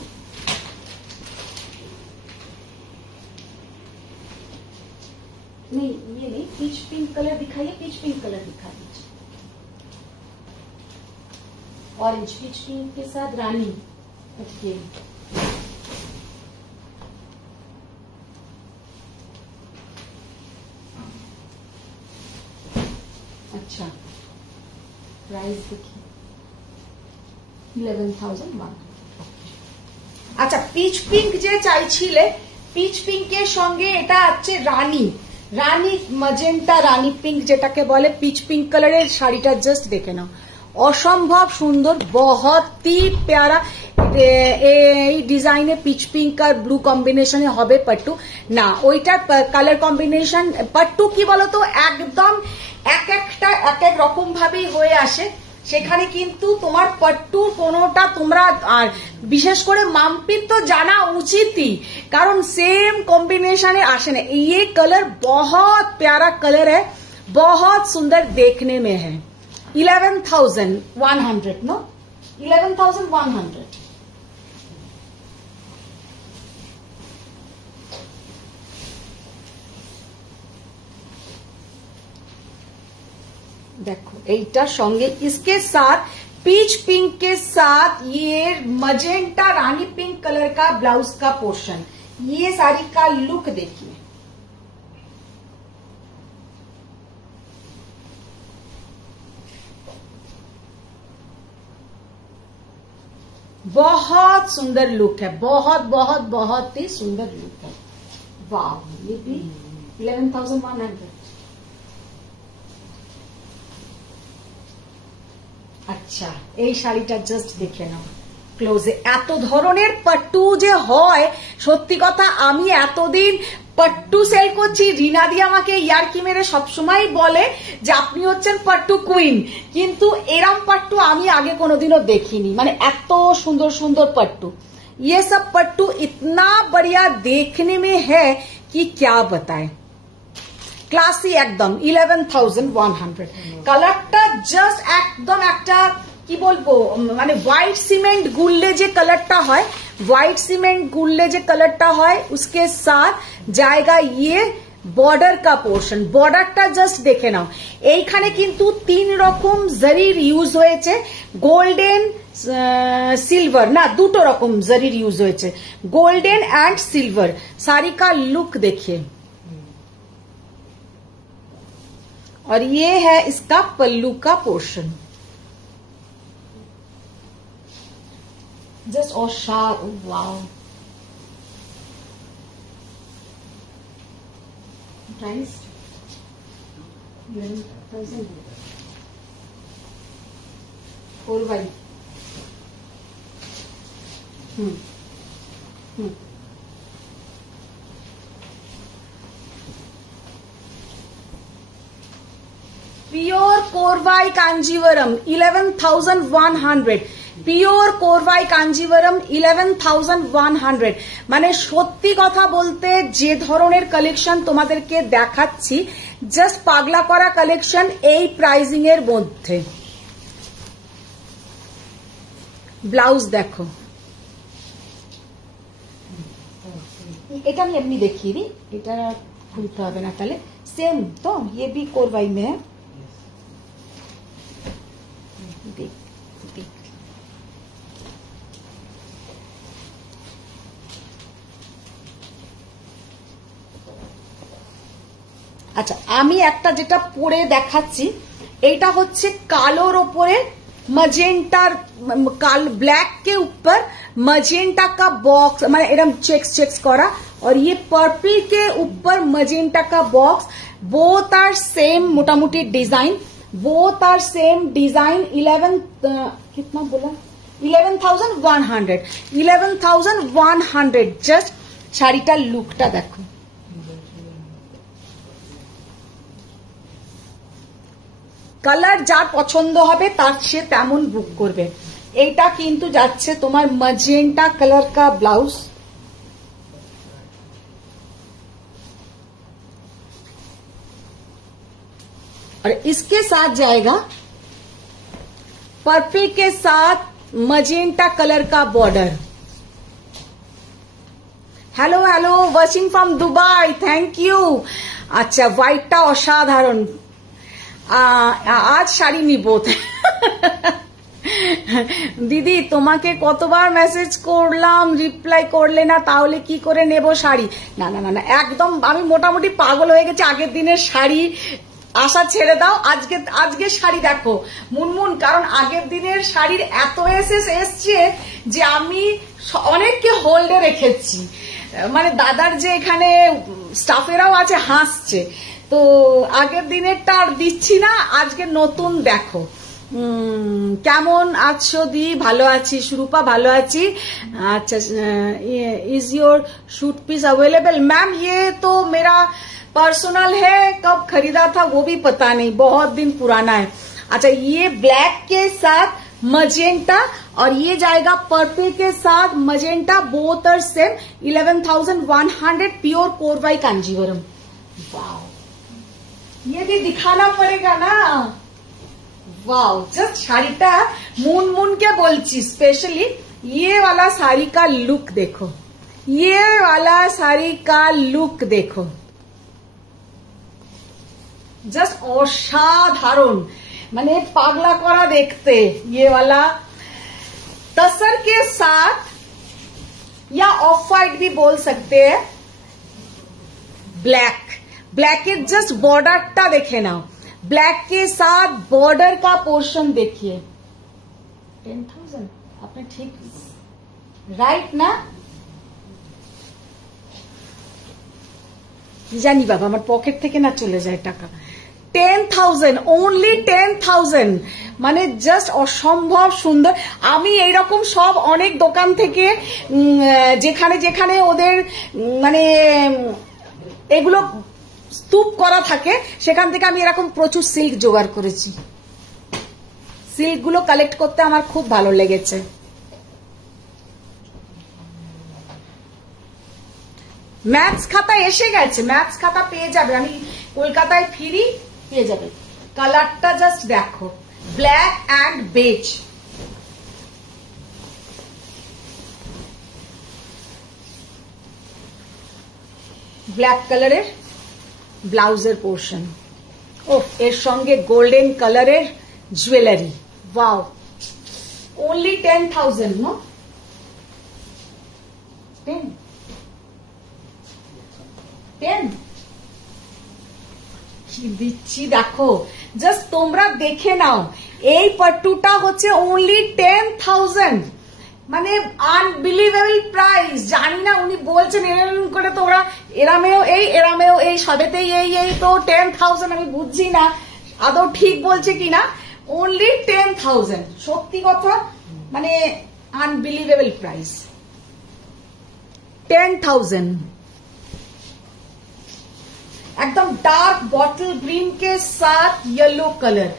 नहीं ये नहीं, पिच पिंक कलर दिखाइए, पिच पिंक कलर दिखा दीजिए। ऑरेंज पिच पिंक के साथ रानी। ओके अच्छा, प्राइस देखिए 11,001। আচ্ছা পিচ পিঙ্ক যে চাইছিলে, পিচ পিঙ্কের সঙ্গে এটা আছে রানী, রানী ম্যাজেন্টা রানী পিঙ্ক যেটাকে বলে, পিচ পিঙ্ক কালারের শাড়িটা জাস্ট দেখে নাও, অসম্ভব সুন্দর, বহুতই প্যারা। এই ডিজাইনে পিচ পিঙ্ক আর ব্লু কম্বিনেশনে হবে পট্টু না, ওইটা কালার কম্বিনেশন পট্টু কি বলতো একদম এক একটা এক এক রকম ভাবেই হয়ে আসে, সেখানে কিন্তু তোমার পট্টু কোনোটা তোমরা, আর বিশেষ করে মাম্পির তো জানা উচিতই, কারণ সেম কম্বিনেশনে আসে না। ये कलर बहुत प्यारा कलर है, बहुत सुंदर देखने में है। 11,100 नो, 11,100। देखो এইটার সঙ্গে इसके साथ पीच पिंक के साथ ये मजेंटा रानी पिंक कलर का ब्लाउज का पोर्शन, ये साड़ी का लुक देखिए, बहुत सुंदर लुक है, बहुत बहुत बहुत ही सुंदर लुक है। वाह, ये भी 11,100। আচ্ছা এই শাড়িটা জাস্ট দেখে নাও ক্লোজে, এত ধরনের পট্টু যে হয়, সত্যি কথা আমি এতদিন পট্টু সেল করছি, রিনাদি আমাকে ইয়ার্কি মেরে সবসময় বলে যে আপনি হচ্ছেন পট্টু কুইন, কিন্তু এরম পট্টু আমি আগে কোনোদিনও দেখিনি, মানে এত সুন্দর সুন্দর পট্টু। ये सब पट्टू इतना बढ़िया देखने में है कि क्या बताए, ক্লাসি একদম 11,100। কালারটা জাস্ট একদম একটা কি বলবো, মানে হোয়াইট সিমেন্ট গুললে যে কালারটা হয়, হোয়াইট সিমেন্ট গুললে যে কালারটা হয়, उसके साथ जाएगा ये বর্ডার কা পোর্শন। বর্ডারটা জাস্ট দেখে নাও, এইখানে কিন্তু 3 রকম জরির ইউজ হয়েছে, গোল্ডেন সিলভার না, দুটো রকম জরির ইউজ হয়েছে, গোল্ডেন এন্ড সিলভার। শাড়ি কা লুক देखिए, और ये है इसका पल्लू का पोर्शन, जस्ट और शार्प। वाओ, प्राइस 11,000 4 बाई। Pure Korvai Kanjivaram 11,100, pure Korvai Kanjivaram 11,100। মানে সত্যি কথা বলতে যে ধরনের কালেকশন তোমাদেরকে দেখাচ্ছি, জাস্ট পাগলা করা কালেকশন এই প্রাইজিং এর মধ্যে। ব্লাউজ দেখো, এটা আমি এমনি দেখিয়ে দিই, এটা খুলতে হবে না, তাহলে सेम तो ये भी कोरवाई में है। देख देख আচ্ছা আমি একটা যেটা পরে দেখাচ্ছি, এইটা হচ্ছে কালোর ওপরে मजेंटा, काल ब्लैक के ऊपर मजेंटा का बॉक्स, मतलब एकदम चेक्स चेक्स करा, और ये पर्पल के ऊपर मजेंटा का बॉक्स। बोथ आर सेम मोटामोटी design, both are same design. 11 कितना बोला 11,100, 11,100। जस्ट শাড়িটার লুকটা দেখো, কালার যার পছন্দ হবে তার সে তেমন বুক করবে। এইটা কিন্তু যাচ্ছে তোমার मजेंटा कलर का ब्लाउज, और इसके साथ जाएगा पर्पल के साथ मजेंटा कलर का border. Hello hello, watching from Dubai, thank you. अच्छा, व्हाइटটা অসাধারণ। আজ শাড়ি নিব। দিদি তোমাকে কতবার মেসেজ করলাম, রিপ্লাই করলে না, তাহলে কি করে নেব শাড়ি? না না না না, একদম আমি মোটামুটি পাগল হয়ে গেছি। আগের দিনের শাড়ি আশা ছেড়ে দাও, আজকে শাড়ি দেখো মুনমুন, কারণ আগের দিনের শাড়ির এত এসছে যে আমি অনেককে হোল্ডে রেখেছি। মানে দাদার যে এখানে স্টাফেরাও আছে হাসছে, তো আগের দিনেরটা আর দিচ্ছি না, আজকে নতুন দেখো। কেমন আছো দি? ভালো আছি। সুরূপা ভালো আছি। अच्छा, is your suit piece available? Ma'am ये तो मेरा पर्सनल है, कब खरीदा था वो भी पता नहीं, बहुत दिन पुराना है। अच्छा, ये ब्लैक के साथ मजेंटा और ये जाएगा पर्पल के साथ magenta, both are same. 11,100 pure Korvai Kanjivaram. Wow, ये भी दिखाना पड़ेगा ना। वाओ, जस्ट শাড়িটা মুনমুনকে বলছি স্পেশালি, ये वाला साड़ी का लुक देखो, ये वाला साड़ी का लुक देखो, जस्ट असाधारण, মানে পাগলা করা দেখতে। ये वाला तसर के साथ या ऑफ वाइट भी बोल सकते हैं, ब्लैक के जस्ट बॉर्डरটা দেখে নাও, ब्लैक के साथ बॉर्डर का पोर्शन देखिए। 10,000 आपने ठीक राइट ना? জানি বাবা, আমার পকেট থেকে না চলে যায় টাকা। 10,000, only 10,000, মানে জাস্ট অসম্ভব সুন্দর। আমি এইরকম সব অনেক দোকান থেকে যেখানে যেখানে ওদের মানে এগুলো স্তূপ করা থাকে, সেখান থেকে আমি এরকম প্রচুর সিল্ক জোগাড় করেছি। সিল্ক গুলো কালেক্ট করতে আমার খুব ভালো লেগেছে। ম্যাথস খাতা এসে গেছে, ম্যাথস খাতা পেয়ে যাবে, আমি কলকাতায় ফিরি পেয়ে যাবে। কালারটা জাস্ট দেখো, ব্ল্যাক অ্যান্ড বেজ। ব্ল্যাক কালারের ব্লাউজের পোর্শন, ও এর সঙ্গে গোল্ডেন কালারের জুয়েলারি। Wow, only 10,000, no? 10 কি দিচ্ছি দেখো, জাস্ট তোমরা দেখে নাও। এই পাট্টুটা হচ্ছে only 10,000, মানে আনবিলিভেবল প্রাইস। জানি না উনি বলছেন এরকম করে, তোমরা এরামেও এই সবেতেই এই তো 10,000, আমি বুঝছি না আদৌ ঠিক বলছে কিনা। only 10,000, সত্যি কথা, মানে আনবিলিভেবল প্রাইস। 10,000, एकदम डार्क बॉटल ग्रीन के साथ yellow colour,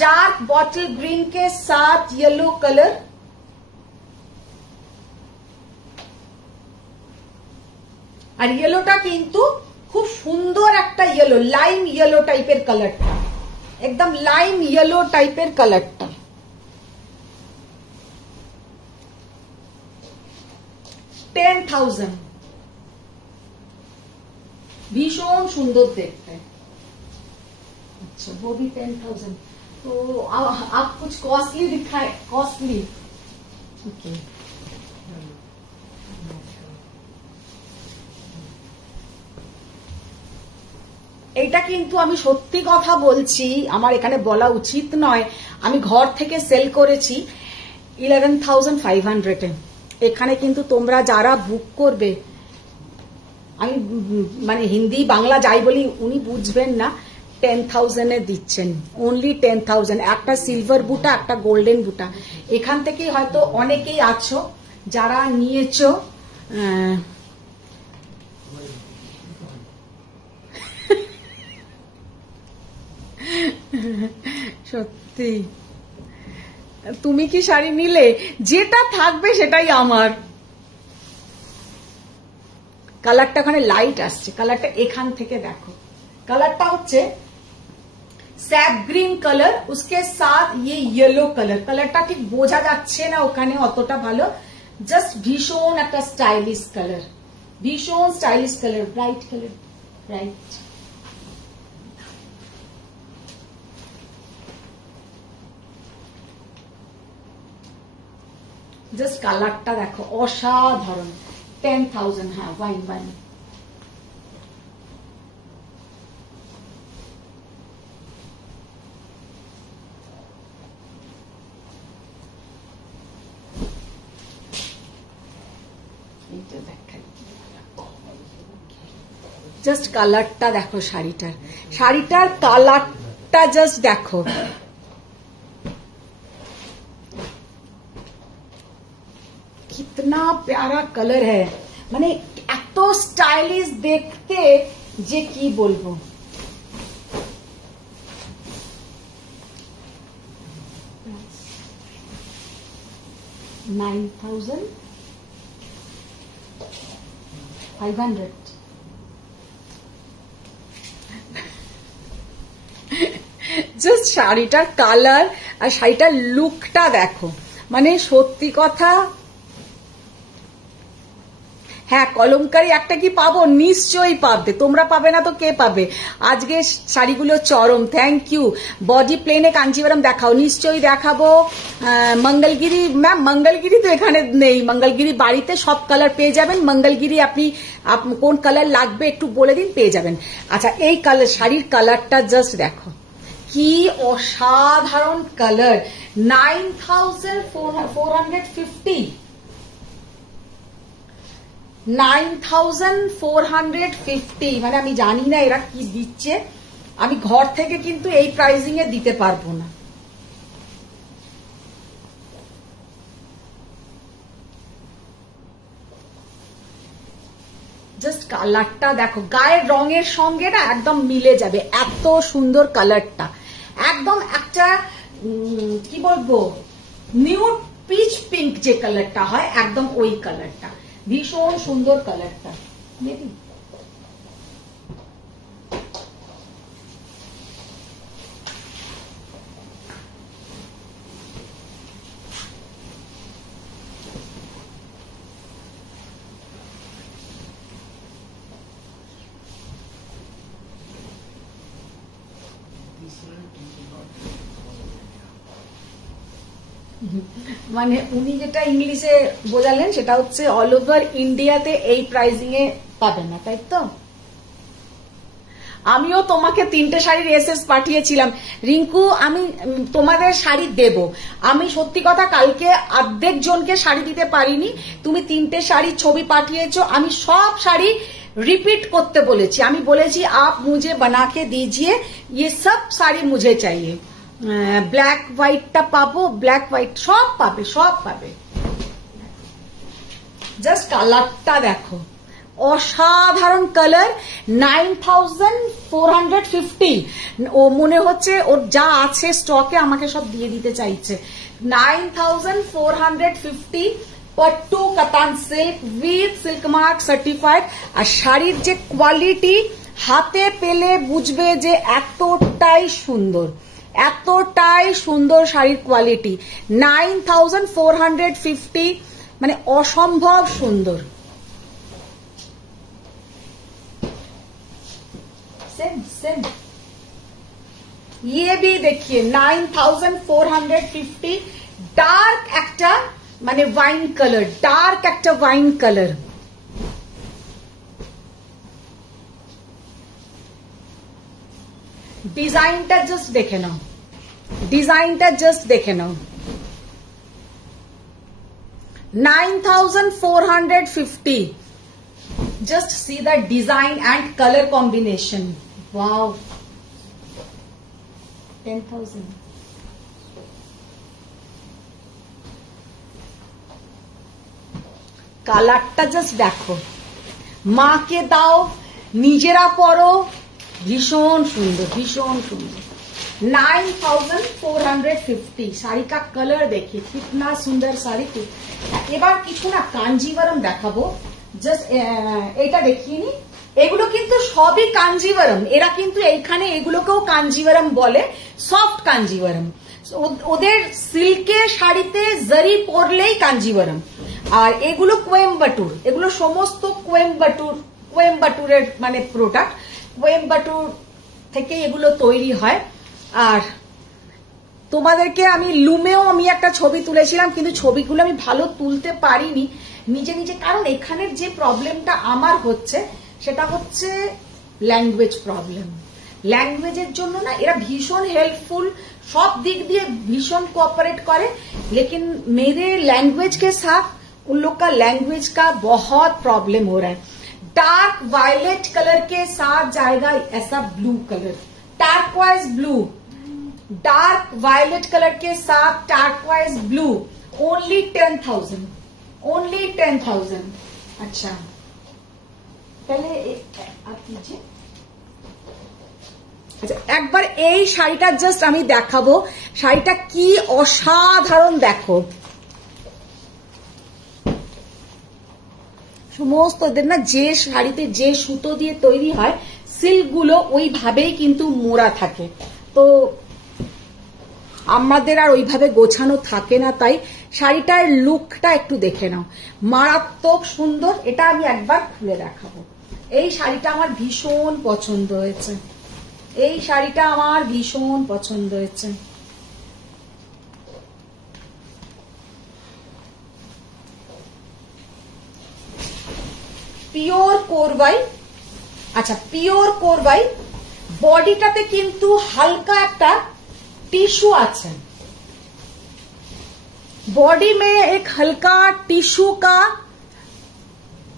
dark bottle green के साथ येलो कलर। আর ইয়েলোটা কিন্তু খুব সুন্দর একটা ইয়েলো, লাইম ইয়েলো টাইপের কালারটা, একদম লাইম ইয়েলো টাইপের কালারটা। 10,000, ভীষণ সুন্দর দেখতে। अच्छा, वो भी 10,000, तो आप कुछ कॉस्टली दिखाए, कॉस्टली। ओके, এইটা কিন্তু আমি সত্যি কথা বলছি, আমার এখানে বলা উচিত নয়, আমি ঘর থেকে সেল করেছি 11,500 এ। এখানে কিন্তু তোমরা যারা বুক করবে, আমি মানে হিন্দি বাংলা যাই বলি উনি বুঝবেন না, 10,000 এ দিচ্ছেন, অনলি 10,000। একটা সিলভার বুটা, একটা গোল্ডেন বুটা। এখান থেকেই হয়তো অনেকেই আছো যারা নিয়েছো। সত্যি, তুমি কি শাড়ি নিলে? যেটা থাকবে সেটাই আমার। কালারটা ওখানে লাইট আসছে, কালারটা এখান থেকে দেখো, কালারটা হচ্ছে স্যাপ গ্রিন কালার, उसके साथ ये येलो কালার, কালারটা ঠিক বোঝা যাচ্ছে না ওখানে অতটা ভালো, জাস্ট ভীষণ একটা স্টাইলিশ কালার, ভীষণ stylish colour, bright colour, bright. Just কালারটা দেখো অসাধারণ। 10,000, হ্যাঁ ওয়াইন ওয়াইন। জাস্ট কালারটা দেখো শাড়িটার, শাড়িটার কালারটা জাস্ট দেখো, कितना प्यारा कलर है, মানে এত স্টাইলিশ দেখতে যে কি বলবো। $9,500। জাস্ট শাড়িটার কালার আর শাড়িটার লুকটা দেখো, মানে সত্যি কথা। হ্যাঁ কলমকারি একটা কি পাবো, নিশ্চয়ই পাবে, তোমরা পাবে না তো কে পাবে। আজকে শাড়িগুলো চরম, থ্যাংক ইউ। বডি প্লেনে কাঞ্জিভারম দেখাও, নিশ্চয়ই দেখাবো। মঙ্গলগিরি ম্যাম, মঙ্গলগিরি তো এখানে নেই, মঙ্গলগিরি বাড়িতে সব কালার পেয়ে যাবেন। মঙ্গলগিরি আপনি কোন কালার লাগবে একটু বলে দিন, পেয়ে যাবেন। আচ্ছা এই কালার, শাড়ির কালারটা জাস্ট দেখো কি অসাধারণ কালার। 9,450, 9,450, মানে আমি জানি না এরা কি দিচ্ছে, আমি ঘর থেকে কিন্তু এই প্রাইসিং এ দিতে পারবো না। জাস্ট কালারটা দেখো, গায়ের রঙের সঙ্গে না একদম মিলে যাবে, এত সুন্দর কালারটা, একদম একটা কি বলবো নিউড পিচ পিঙ্ক যে কালারটা হয়, একদম ওই কালারটা, ভীষণ সুন্দর কালারটা। মেবি মানে উনি যেটা ইংলিশে বোঝালেন সেটা হচ্ছে অল ওভার ইন্ডিয়াতে এই প্রাইসিং এ পাবেন না, তাই তো? আমিও তোমাকে 3টে শাড়ির এসএস পাঠিয়েছিলাম রিঙ্কু, আমি তোমাদের শাড়ি দেব। আমি সত্যি কথা কালকে অর্ধেক জনকে শাড়ি দিতে পারিনি, তুমি 3টে শাড়ির ছবি পাঠিয়েছো, আমি সব শাড়ি रिपीट করতে বলেছি। আমি বলেছি आप मुझे बना के दीजिए, ये सब साड़ी मुझे चाहिए। ব্ল্যাক হোয়াইটটা পাবো, ব্ল্যাক হোয়াইট সব পাবে, সব পাবে। জাস্ট কালারটা দেখো অসাধারণ কালার। 9,450, ও মনে হচ্ছে ওর যা আছে স্টকে আমাকে সব দিয়ে দিতে চাইছে। 9,450 pattu katan silk with silk mark certified. আর শাড়ির যে কোয়ালিটি হাতে পেলে বুঝবে যে এতটাই সুন্দর, এতটাই সুন্দর শাড়ির কোয়ালিটি। 9,450, মানে অসম্ভব সুন্দর। सेम सेम ये भी देखिए 9,450, डार्क একটা মানে ওয়াইন কালার, ডার্ক একটা ওয়াইন কালার। ডিজাইনটা জাস্ট দেখে নাও, ডিজাইনটা জাস্ট দেখে নাও। 9,450, just see the design and color combination. Wow, 10,000। কালারটা জাস্ট দেখো, মাকে দাও, নিজেরা পরো, ভীষণ সুন্দর, ভীষণ সুন্দর। 9,450 শাড়ি কা কালার देखिए कितना सुंदर শাড়ি। এবার কিছু না কাঞ্জিভারম দেখাবো, জাস্ট এটা দেখিয়ে নি। এগুলো কিন্তু সবই কাঞ্জিভারাম, এরা কিন্তু এইখানে এগুলোকেও কাঞ্জিভারাম বলে, সফট কাঞ্জিভারাম। ওদের সিল্কের শাড়িতে জারি পরলেই কাঞ্জিভারাম। আর এগুলো কোয়েম্বাটুর, এগুলো সমস্ত কোয়েম্বাটুরের মানে প্রোডাক্ট, কোয়েম্বাটুর থেকে এগুলো তৈরি হয়। আর তোমাদেরকে আমি লুমেও আমি একটা ছবি তুলেছিলাম, কিন্তু ছবিগুলো আমি ভালো তুলতে পারিনি নিজে নিজে, কারণ এখানের যে প্রবলেমটা আমার হচ্ছে সেটা হচ্ছে ল্যাঙ্গুয়েজ প্রবলেম। ল্যাঙ্গুয়েজের জন্য না এরা ভীষণ हेल्पफुल, सब दिख दिए भीषण कोऑपरेट करे, लेकिन मेरे लैंग्वेज के साथ उन लोग का लैंग्वेज का बहुत प्रॉब्लम हो रहा है। डार्क वायलेट कलर के साथ जाएगा ऐसा blue colour, turquoise blue, dark violet colour के साथ टर्कवाइज ब्लू, ओनली 10,000, ओनली 10,000। अच्छा पहले आप कीजिए। আচ্ছা একবার এই শাড়িটা জাস্ট আমি দেখাবো, শাড়িটা কি অসাধারণ দেখো। সমস্ত এদের না যে শাড়িতে যে সুতো দিয়ে তৈরি হয় সিল্ক গুলো ওইভাবেই কিন্তু মোড়া থাকে, তো আমাদের আর ওইভাবে গোছানো থাকে না, তাই শাড়িটার লুকটা একটু দেখে নাও, মারাত্মক সুন্দর। এটা আমি একবার খুলে দেখাবো। এই শাড়িটা আমার ভীষণ পছন্দ হয়েছে, এই শাড়িটা আমার ভীষণ পছন্দ হয়েছে। পিওর কোরবাই, আচ্ছা পিওর কোরবাই, বডিটাতে কিন্তু হালকা একটা टिश्यू আছে, बॉडी में एक हल्का टिश्यू का,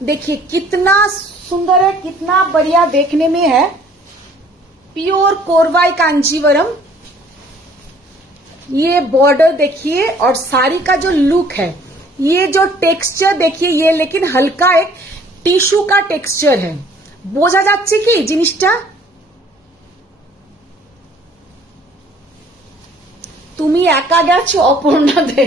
देखिए कितना सुंदर है, कितना बढ़िया देखने में है। प्योर कोरवाई कांजीवरम, ये बॉर्डर देखिए और साड़ी का जो लुक है, ये जो टेक्सचर देखिए, ये लेकिन हल्का एक टिश्यू का टेक्सचर है। बोझा যাচ্ছে কি জিনিসটা? তুমি একা গেছো অপর্ণাতে?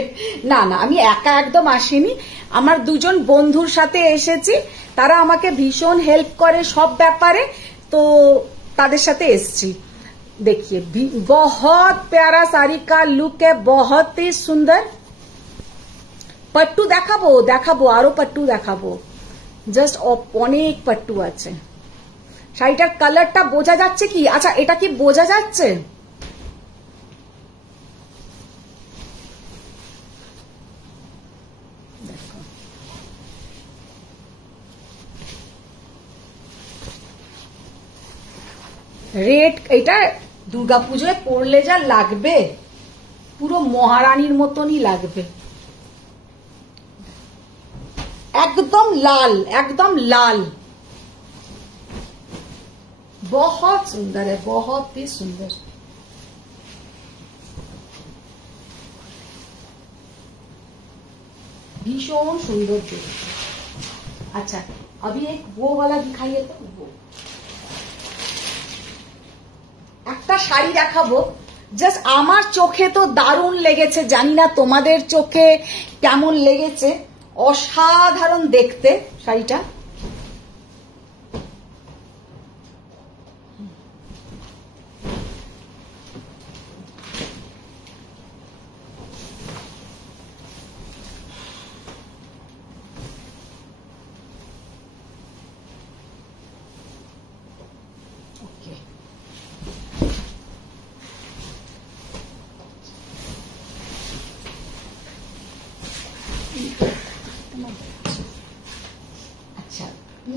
না না আমি একা একদম আসিনি, আমার দুজন বন্ধুর সাথে এসেছি, তারা আমাকে ভীষণ হেল্প করে সব ব্যাপারে, তো তাদের সাথে এসেছি। देखिए बहुत प्यारा साड़ी का लुक है, बहुत ही सुंदर। पट्टू দেখাবো দেখাবো আরো पट्टू দেখাবো, জাস্ট অনেক पट्टू আছে। শাড়িটার কালারটা বোঝা যাচ্ছে কি? আচ্ছা এটা কি বোঝা যাচ্ছে? রেড, এটা দুর্গাপুজোয় পরলে যা লাগবে পুরো মহারানীর মতনই লাগবে। एकदम लाल, एकदम लाल, बहुत सुंदर है, बहुत ही सुंदर। भीषण सुंदर देखते। अच्छा अभी एक वो वाला दिखाइए तो, वो একটা শাড়ি দেখাবো, জাস্ট আমার চোখে তো দারুণ লেগেছে, জানি না তোমাদের চোখে কেমন লেগেছে। অসাধারণ দেখতে শাড়িটা,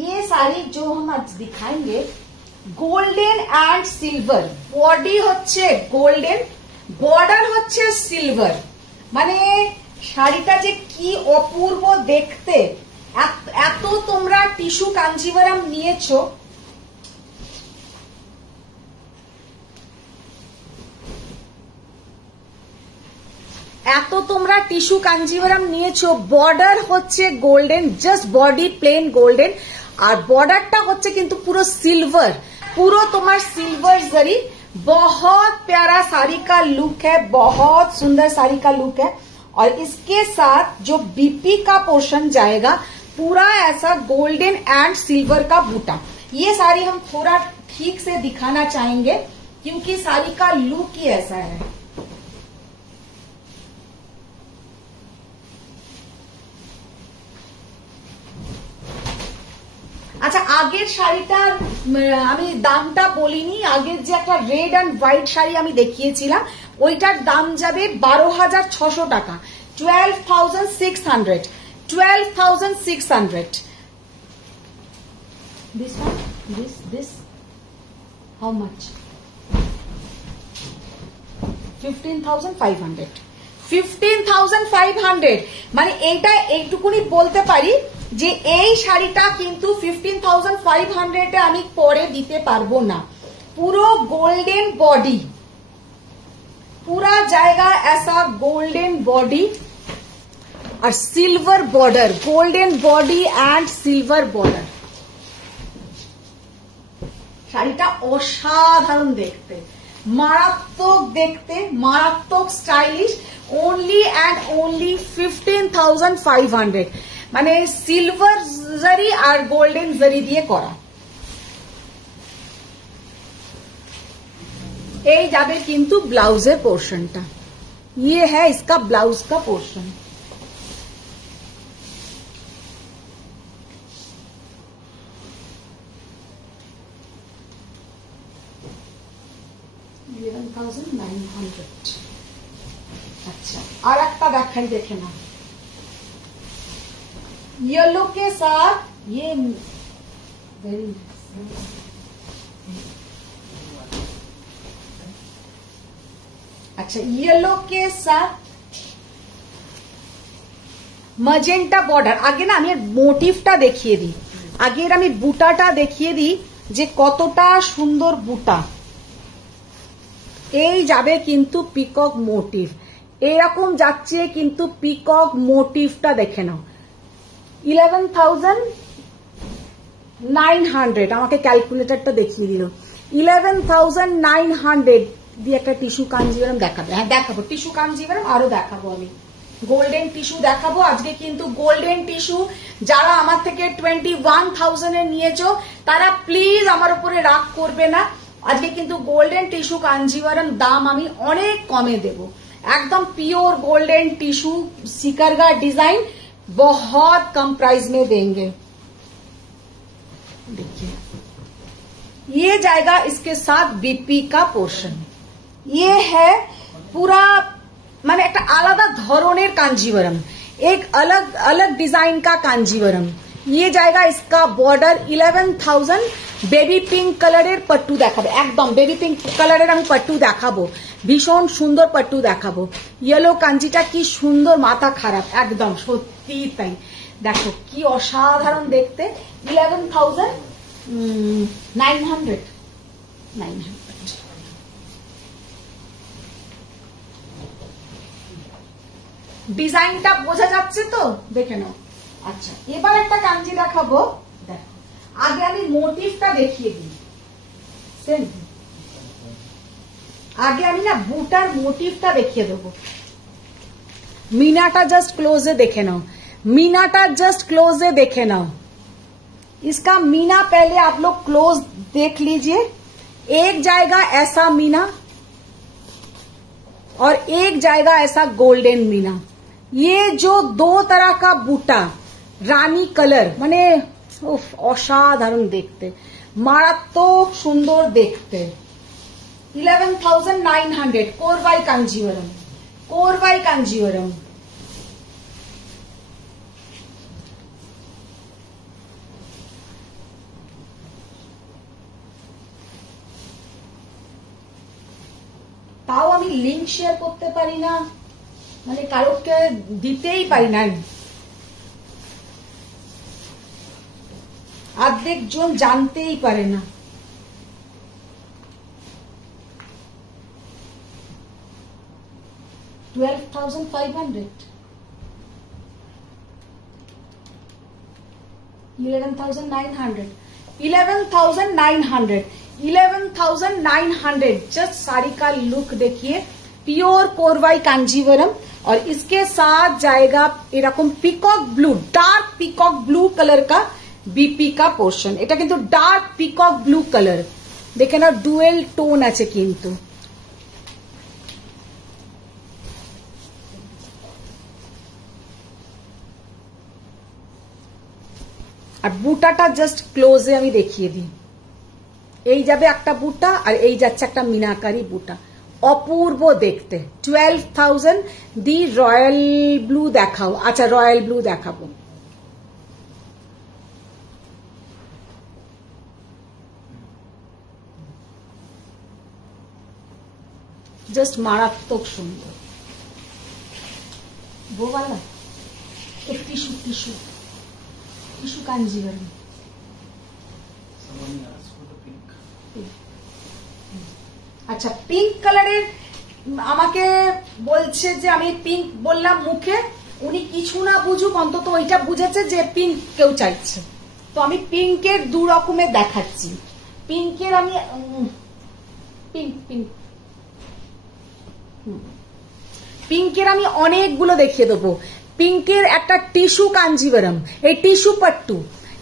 ये साड़ी जो हम आज दिखाएंगे गोल्डन एंड सिल्वर, बॉडी হচ্ছে গোল্ডেন, বর্ডার হচ্ছে সিলভার, মানে শাড়িটা যে কি অপূর্ব দেখতে। এত তোমরা টিস্যু কাঞ্জিভারাম নিয়েছো, এত তোমরা টিস্যু কাঞ্জিভারাম নিয়েছো, বর্ডার হচ্ছে golden, just body plain golden, আর বর্ডারটা হচ্ছে কিন্তু পুরো সিলভার, পুরো তোমার सिल्वर जरी। बहुत प्यारा साड़ी का लुक है, बहुत सुंदर साड़ी का लुक है। और इसके साथ जो बीपी का पोर्शन जाएगा पूरा ऐसा गोल्डन एंड सिल्वर का बूटा, ये साड़ी हम थोड़ा ठीक से दिखाना चाहेंगे क्योंकि साड़ी का लुक ही ऐसा है। আচ্ছা, আগের শাড়িটার আমি দামটা বলিনি। আগের যে একটা রেড অ্যান্ড হোয়াইট শাড়ি আমি দেখিয়েছিলাম ওইটার দাম যাবে 12,600 টাকা, 12,600, 12,600। This one, this, how much? 15,500, 15,500। মানে এইটা এইটুকুনি বলতে পারি যে এই শাড়িটা কিন্তু 15,500 আমি পরে দিতে পারবো না। পুরো গোল্ডেন বডি, पूरा जाएगा ऐसा गोल्डन बॉडी और silver border, golden body and silver border. শাড়িটা অসাধারণ দেখতে, মারাত্মক দেখতে, মারাত্মক স্টাইলিশ। Only and only 15,500। মানে সিলভার জারি আর গোল্ডেন জারি দিয়ে করা। এই যাবে কিন্তু ব্লাউজের পোর্শনটা, ये है इसका ब्लाउज का पोर्शन। अच्छा, और একটা দেখাই, দেখে না, येलो के साथ ये वेरी अच्छा, येलो के साथ मजेंटा बॉर्डर। আগে না আমি মোটিভটা দেখিয়ে দিই, আগের আমি বুটাটা দেখিয়ে দিই যে কতটা সুন্দর বুটা। এই যাবে কিন্তু পিকক মোটিভ, এরকম যাচ্ছে কিন্তু পিকক মোটিভটা দেখে নাও। 11,900, আমাকে ক্যালকুলেটরটা দেখিয়ে দিল। 11,900 দিয়ে একটা টিস্যু কাঞ্জিভারম দেখাবে। হ্যাঁ দেখাবো, টিস্যু কাঞ্জিভারম আরো দেখাবো আমি, গোল্ডেন টিস্যু দেখাবো আজকে। কিন্তু গোল্ডেন টিস্যু যারা আমার থেকে 21,000 এ নিয়েছো তারা প্লিজ আমার উপরে রাগ করবে না। আজকে কিন্তু গোল্ডেন টিস্যু কাঞ্জিভারম দাম আমি অনেক কমে দেব, एकदम प्योर गोल्डन टिश्यू सिकरगा डिजाइन बहुत कम प्राइस में देंगे। देखिए ये जाएगा इसके साथ बीपी का पोर्शन। ये है पूरा माने एक आलादा धरनेर कांजीवरम, एक अलग अलग डिजाइन का कांजीवरम। ये जाएगा इसका बॉर्डर 11,000। बेबी पिंक कलर पट्टू देखाबो, एकदम बेबी पिंक कलर पट्टू देखाबो, भीषण सुंदर पट्टू देखाबो। येलो कांजीटा की सुंदर, माथा खराब एकदम सत्यि ताई। देखो की असाधारण देखते। 11,900 ডিজাইনটা বোঝা যাচ্ছে তো, দেখে নাও। আচ্ছা এবার একটা কাঞ্জি দেখাবো। দেখো আগে আমি মোটিভটা দেখিয়ে দিই। সেম आगे আমি না বুটার মোটিভটা দেখিয়ে দেবো। मीनाटा जस्ट क्लोजे देखे नाओ, मीनाटा जस्ट क्लोजे देखे नाओ। इसका मीना पहले आप लोग क्लोज देख लीजिए। एक जाएगा ऐसा मीना और एक जाएगा ऐसा गोल्डन मीना। ये जो दो तरह का बूटा रानी कलर माने असाधारण देखते, मारात्मक सुंदर देखते। 11,900 कोरवाई कांजीवरम, कोरवाई कांजीवरम। তাও আমি লিংক শেয়ার করতে পারি না, মানে কারোকে দিতেই পারি না। অর্ধেক জন জানতেই পারে না। $12,500, 11,900, 11,900, 11,900। जस्ट साड़ी का लुक देखिए, प्योर कोरवाई कांजीवरम और इसके साथ जाएगा एरकम peacock blue, dark peacock blue colour का बीपी का पोर्शन এটা কিন্তু ডার্ক পিকক ব্লু কালার দেখে না ডুয়েল টোন আছে কিন্তু আর বুটাটা জাস্ট ক্লোজে আমি দেখিয়ে দিই এই যাবে একটা বুটা আর এই যাচ্ছে একটা মিনাকারি বুটা অপূর্ব দেখতে 12,000 দি রয়্যাল ব্লু দেখাও আচ্ছা রয়্যাল ব্লু দেখাবো জাস্ট মারাত্মক সুন্দর বোবালা এক টিস্যু টিস্যু টিস্যু কাঞ্জিভারম আচ্ছা পিঙ্ক কালারের আমাকে বলছে যে আমি পিঙ্ক বললাম মুখে উনি কিছু না বুঝুক অন্তত ওইটা বুঝেছে যে পিঙ্ক কেউ চাইছে তো আমি পিঙ্কের দু রকমের দেখাচ্ছি পিঙ্কের আমি পিঙ্ক পিঙ্ক পিঙ্কের আমি অনেকগুলো দেখিয়ে দেবো পিঙ্কের একটা টিস্যু কাঞ্জিভারম এই টিস্যু পট্টু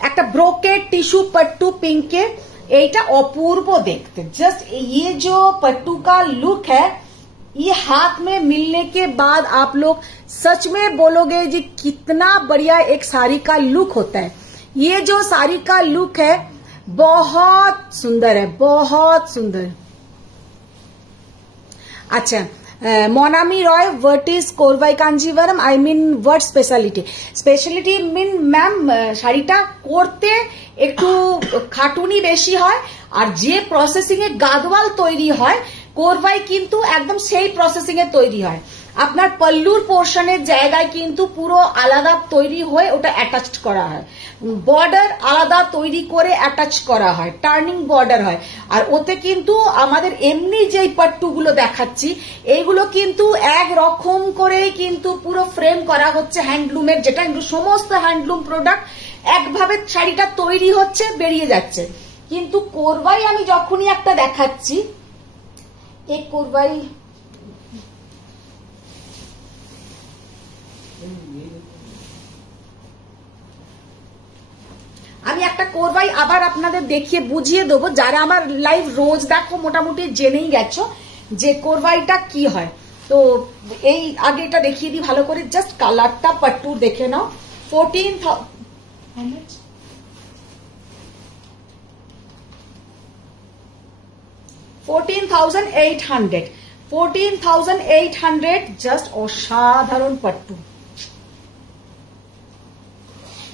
একটা ব্রোকেড টিস্যू पट्टू पिंक के এইটা অপূর্ব দেখতে जस्ट ये जो पट्टू का लुक है ये हाथ में मिलने के बाद आप लोग सच में बोलोगे जी कितना बढ़िया एक साड़ी का लुक होता है ये जो साड़ी का लुक है बहुत सुंदर है बहुत सुंदर अच्छा Monami Roy what is Korvai Kanjivaram I mean what speciality mean ma'am শাড়িটা করতে একটু খাটুনি বেশি হয় আর যে প্রসেসিং এ গাদওয়াল তৈরি হয় কোরবাই কিন্তু একদম সেই প্রসেসিং এ তৈরি হয় আপনার পল্লুর পোর্শনের জায়গায় কিন্তু পুরো আলাদা তৈরি হয়ে ওটা অ্যাটাচড করা হয় বর্ডার আলাদা তৈরি করে অ্যাটাচ করা হয় টার্নিং বর্ডার হয় আর ওতে কিন্তু আমাদের এমনি যে পট্টুগুলো দেখাচ্ছি এইগুলো কিন্তু এক রকম করেই কিন্তু পুরো ফ্রেম করা হচ্ছে হ্যান্ডলুমের যেটা সমস্ত হ্যান্ডলুম প্রোডাক্ট একভাবে শাড়িটা তৈরি হচ্ছে বেরিয়ে যাচ্ছে কিন্তু কোরবাই আমি যখনই একটা দেখাচ্ছি এই কোরবাই আমি একটা কোরবাই আবার আপনাদের দেখিয়ে বুঝিয়ে দেবো যারা আমার লাইভ রোজ দেখো মোটামুটি জেনেই গেছো যে কোরবাইটা কি হয় তো এই আগে এটা দেখিয়ে দিই ভালো করে জাস্ট কালারটা পট্টু দেখে নাও 14,800 জাস্ট অসাধারণ পট্টু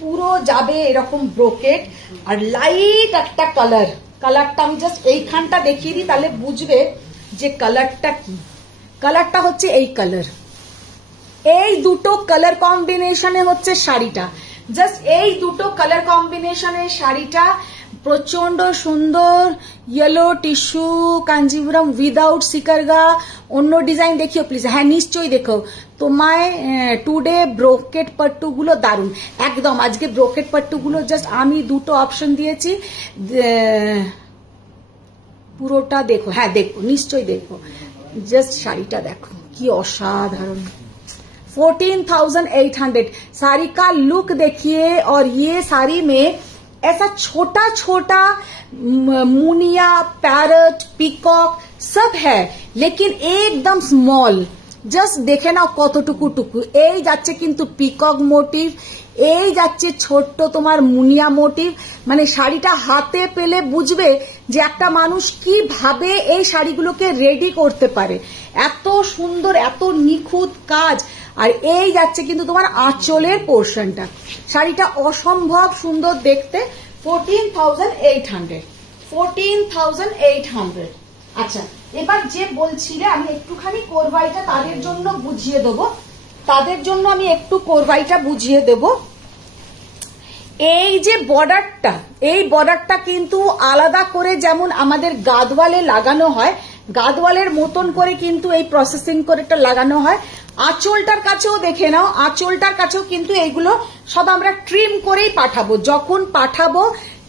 পুরো যাবে এরকম ব্রোকেট আর লাইট একটা কালারটা আমি জাস্ট এইখানটা দেখিয়ে দিই তাহলে বুঝবে যে কালারটা কি কালারটা হচ্ছে এই কালার এই দুটো কালার কম্বিনেশনে হচ্ছে শাড়িটা জাস্ট এই দুটো কালার কম্বিনেশনের শাড়িটা প্রচন্ড সুন্দর ইয়েলো টিস্যু কাঞ্জিভরম উইদাউট সিকারগা অন্য ডিজাইন দেখিও প্লিজ হ্যাঁ নিশ্চয়ই দেখো তোমায় টুডে ব্রোকেট পট্টুগুলো দারুন একদম আজকে ব্রোকেট পট্টুগুলো জাস্ট আমি দুটো অপশন দিয়েছি পুরোটা দেখো হ্যাঁ দেখো নিশ্চয়ই দেখো জাস্ট শাড়িটা দেখো কি অসাধারণ 14,800 साड़ी का लुक देखिए और ये साड़ी में ऐसा छोटा छोटा मुनिया पैरट पिकॉक सब है लेकिन एकदम स्मॉल জাস্ট দেখে নাও কতটুকু টুকু এই যাচ্ছে কিন্তু পিকক মোটিভ এই যাচ্ছে ছোট্ট তোমার মুনিয়া মোটিভ মানে শাড়িটা হাতে পেলে বুঝবে যে একটা মানুষ কিভাবে এই শাড়িগুলোকে রেডি করতে পারে এত সুন্দর এত নিখুঁত কাজ আর এই যাচ্ছে কিন্তু তোমার আঁচলের পোর্শনটা শাড়িটা অসম্ভব সুন্দর দেখতে 14,800 আচ্ছা এবার যে বলছিলে আমি একটুখানি কোরবাইটা তাদের জন্য বুঝিয়ে দেবো তাদের জন্য আমি একটু কোরবাইটা বুঝিয়ে দেব এই যে বর্ডারটা এই বর্ডারটা কিন্তু আলাদা করে যেমন আমাদের গাদওয়ালে লাগানো হয় গাদওয়ালের মতন করে কিন্তু এই প্রসেসিং করে এটা লাগানো হয় আঁচলটার কাছেও দেখে নাও আঁচলটার কাছেও কিন্তু এইগুলো সব আমরা ট্রিম করেই পাঠাবো যখন পাঠাবো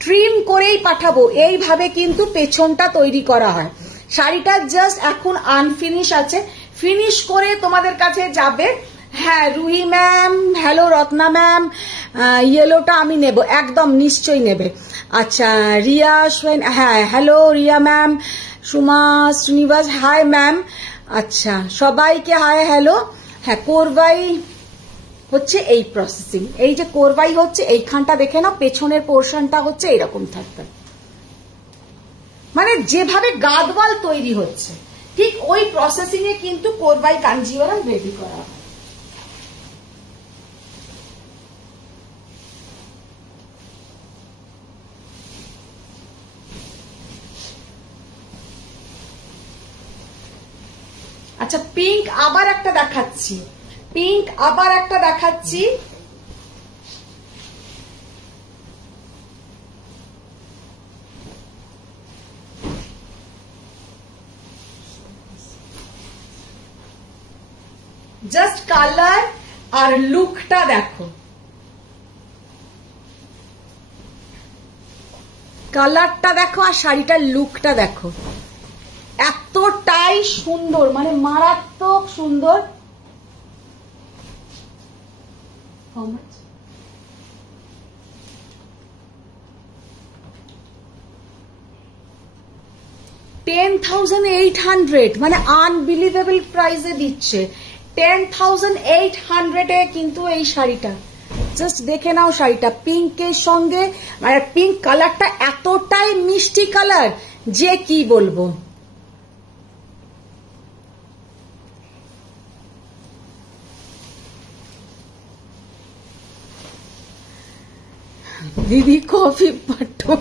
ট্রিম করেই পাঠাবো এইভাবে কিন্তু পেছনটা তৈরি করা হয় শাড়িটা জাস্ট এখন আনফিনিশ আছে ফিনিশ করে তোমাদের কাছে যাবে হ্যাঁ Ruhi ma'am hello Ratna ma'am ইয়েলোটা আমি নেব, একদম নিশ্চয়ই নেবে। আচ্ছা রিয়া সোয়েন, হ্যাঁ hello Riya ma'am, Suma Srinivas, hi ma'am. আচ্ছা সবাইকে হাই হ্যালো। হ্যাঁ কোরবাই হচ্ছে এই প্রসেসিং, এই যে কোরবাই হচ্ছে এইখানটা দেখে না, পেছনের পোর্শনটা হচ্ছে এরকম থাকবে, মানে যেভাবে গাদওয়াল তৈরি হচ্ছে ঠিক ওই প্রসেসিং এ কিন্তু কোরবাই কাঞ্জিওরাম রেডি করা হয়। আচ্ছা পিঙ্ক আবার একটা দেখাচ্ছি, পিঙ্ক আবার একটা দেখাচ্ছি। জাস্ট কালার আর লুকটা দেখো, কালারটা দেখো আর শাড়িটার লুকটা দেখো, এতটাই সুন্দর, মানে মারাত্মক সুন্দর। How much? $10,800, মানে আনবিলিভেবল প্রাইসে দিচ্ছে। 10,800 এ কিন্তু এই শাড়িটা, জাস্ট দেখে নাও শাড়িটা পিঙ্কের সঙ্গে, মানে পিঙ্ক কালারটা এতটাই মিষ্টি কালার যে কি বলবো। দিদি কফি পাঠো,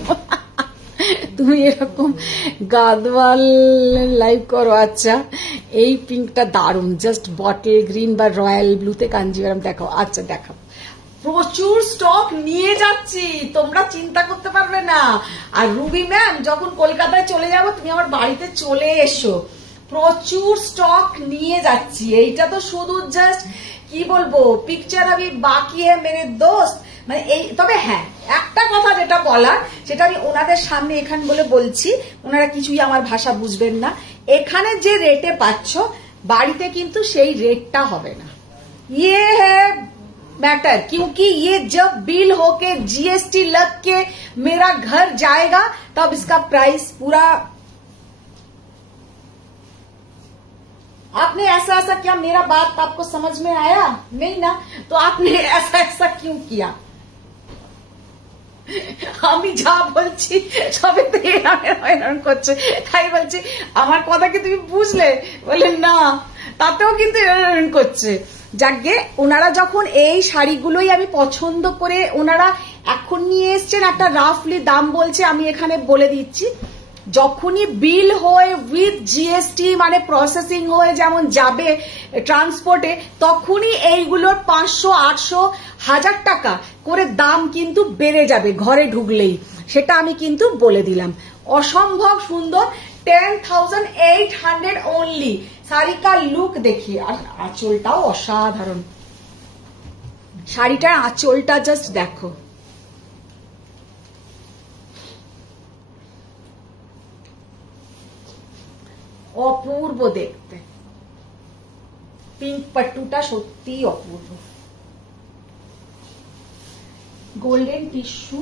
তুমি এরকম গাদওয়াল লাইভ করো। আচ্ছা এই পিঙ্কটা দারুন, জাস্ট বটল গ্রিন বা রয়্যাল ব্লুতে কাঞ্জিভারাম দেখাও। আচ্ছা দেখাও, প্রচুর স্টক নিয়ে যাচ্ছি, তোমরা চিন্তা করতে পারবে না। আর রুবি ম্যাম যখন কলকাতায় চলে যাবো তুমি আমার বাড়িতে চলে এসো, প্রচুর স্টক নিয়ে যাচ্ছি। এইটা তো শুধু জাস্ট কি বলবো, পিকচার আমি বাকি হ্যাঁ মেরে দোস্ত, মানে এই। তবে হ্যাঁ একটা কথা যেটা বলার, সেটা আমি ওনাদের সামনে এখানে বলে বলছি, ওনারা কিছুই আমার ভাষা বুঝবেন না। এখানে যে রেটে পাচ্ছ বাড়িতে কিন্তু সেই রেটটা হবে না। ये है मैटर, क्योंकि ये जब बिल होके जीएसटी लग के मेरा घर जाएगा तब इसका प्राइस पूरा। आपने ऐसा ऐसा किया, मेरा बात आपको समझ में आया नहीं ना, तो आपने ऐसा ऐसा क्यों किया? আমি যা বলছি সবে তো হয়রান করছে, তাই বলছি আমার কথা কি তুমি বুঝলে? বলে না, তাতেও কিন্তু হয়রান করছে। যাকে ওনারা যখন এই শাড়িগুলোই আমি পছন্দ করে ওনারা এখন নিয়ে এসছেন, একটা রাফলি দাম বলছে, আমি এখানে বলে দিচ্ছি। যখনই বিল হয়ে উইথ জিএসটি মানে প্রসেসিং হয়ে যেমন যাবে ট্রান্সপোর্টে, তখনই এইগুলোর 500, 800, 1000 টাকা করে দাম কিন্তু বেড়ে যাবে ঘরে ঢুকলেই, সেটা আমি কিন্তু বলে দিলাম। অসম্ভব সুন্দর, 10,800 অনলি। শাড়িটার লুক দেখি, আর আঁচলটাও অসাধারণ, শাড়িটার আঁচলটা জাস্ট দেখো, অপূর্ব দেখতে। পিঙ্ক পাট্টুটা সত্যি অপূর্ব। গোল্ডেন টিস্যু,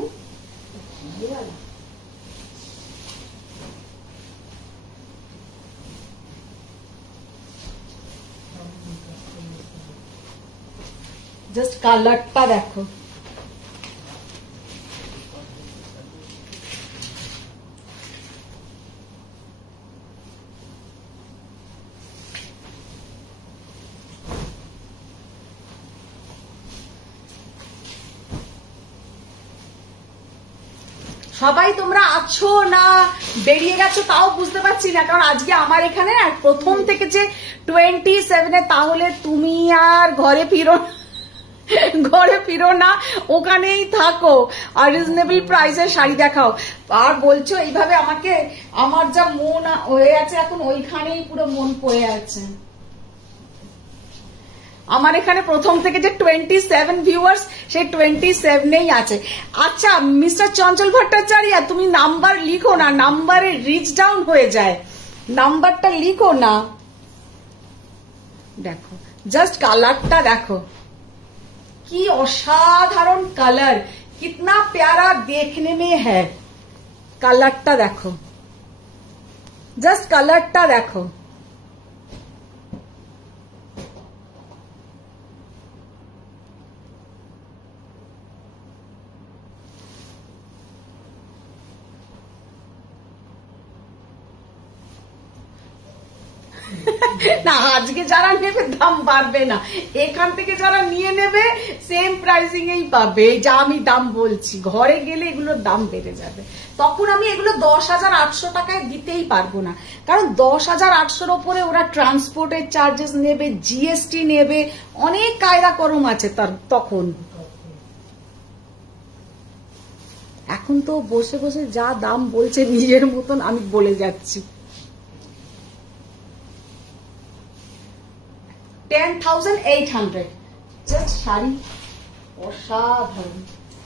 জাস্ট কালারটা দেখো, সবাই তোমরা আছো না বেরিয়ে গেছো তাও বুঝতে পারছি না, কারণ আজকে আমার এখানে প্রথম থেকে যে 27 তাহলে তুমি আর ঘরে ফিরো না, ওখানেই থাকো আর রিজনেবল প্রাইসের শাড়ি দেখাও। আর বলছো এইভাবে আমাকে, আমার যা মন হয়ে আছে এখন ওইখানেই পুরো মন পড়ে আছে। আমার এখানে প্রথম থেকে যে 27 ভিউয়ার্স, সেই 27 আছে। আচ্ছা মিস্টার চঞ্চল ভট্টাচার্য, তুমি নাম্বার লিখো না, নাম্বারে রিচ ডাউন হয়ে যায়, নাম্বারটা লিখো না। দেখো জাস্ট কালারটা দেখো, কি অসাধারণ কালার, কিতনা প্যারা দেখনে মে হ্যায়। কালারটা দেখো, জাস্ট কালারটা দেখো। না আজকে যারা নেবে দাম বাড়বে না, এখান থেকে যারা নিয়ে নেবে সেম প্রাইসিং এই পাবে। যা আমি দাম বলছি, ঘরে গেলে এগুলোর দাম বেড়ে যাবে, তখন আমি এগুলো 10,800 টাকায় দিতেই পারবো না, কারণ 10,800 ওপরে ওরা ট্রান্সপোর্টের চার্জেস নেবে, জিএসটি নেবে, অনেক কায়দা করম আছে তার। তখন এখন তো বসে বসে যা দাম বলছে নিজের মতন আমি বলে যাচ্ছি। 10,800 জাস্ট শাড়ি অসাধারণ।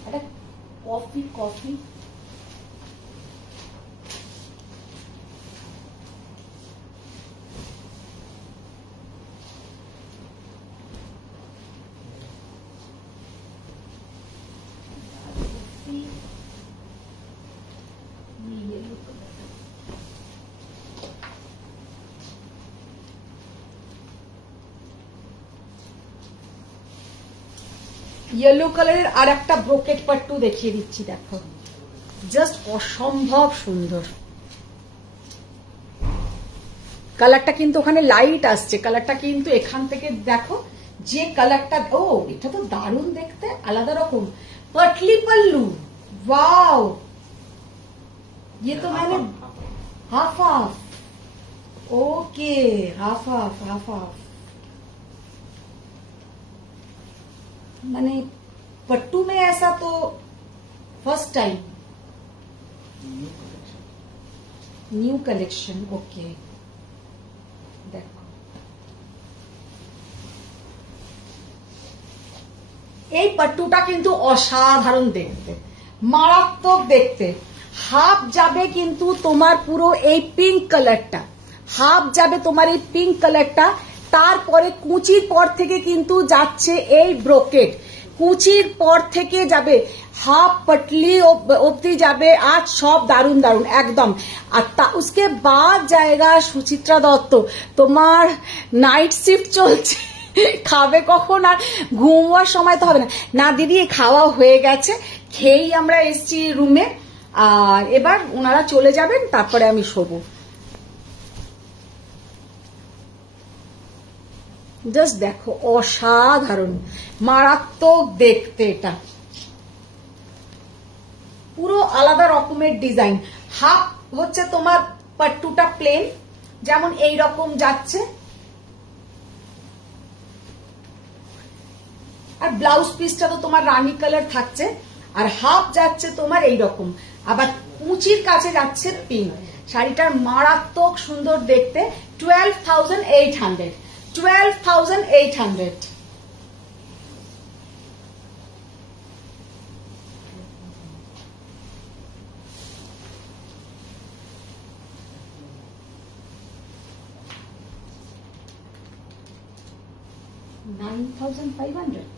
একটা কফি येलो কালারের আর একটা ব্রোকেট পাট্টু দেখিয়ে দিচ্ছি, দেখো জাস্ট অসম্ভব সুন্দর। কালারটা কিন্তু ওখানে লাইট আসছে, কালারটা কিন্তু এখান থেকে দেখো যে কালারটা, ও এটা তো দারুণ দেখতে, আলাদা রকম। পটলি পল্লু, ওয়াও, ये तो मैंने half half, okay half half half half, मैंने पट्टू में ऐसा तो first time. New collection, okay देखो এই পট্টুটা কিন্তু অসাধারণ দেখতে, মারাত্মক দেখতে। হাফ যাবে কিন্তু তোমার পুরো এই পিঙ্ক কালারটা, হাফ যাবে তোমার এই পিঙ্ক কালারটা, তারপরে কুচির পর থেকে কিন্তু যাচ্ছে এই ব্রোকেট, কুচির পর থেকে যাবে হাফ পটলি অব্দি যাবে, আর সব দারুন দারুন একদম। আর उसके बाद जाएगा সুচিত্রা দত্ত, তোমার নাইট শিফট চলছে, খাবে কখন, আর ঘুমোয়ার সময় তো হবে না। না দিদি খাওয়া হয়ে গেছে, খেয়েই আমরা এসছি রুমে, আর এবার ওনারা চলে যাবেন, তারপরে আমি শোবো। জাস্ট দেখো অসাধারণ, মারাত্মক দেখতে, এটা পুরো আলাদা রকমের ডিজাইন। হাফ হচ্ছে তোমার পট্টুটা প্লেন, যেমন এই রকম যাচ্ছে, আর ব্লাউজ পিসটা তো তোমার রানী কালার থাকছে, আর হাফ যাচ্ছে তোমার এই রকম, আবার কুচির কাছে যাচ্ছে পিঙ্ক। শাড়িটার মারাত্মক সুন্দর দেখতে। 12,800, 12,800। $9,500।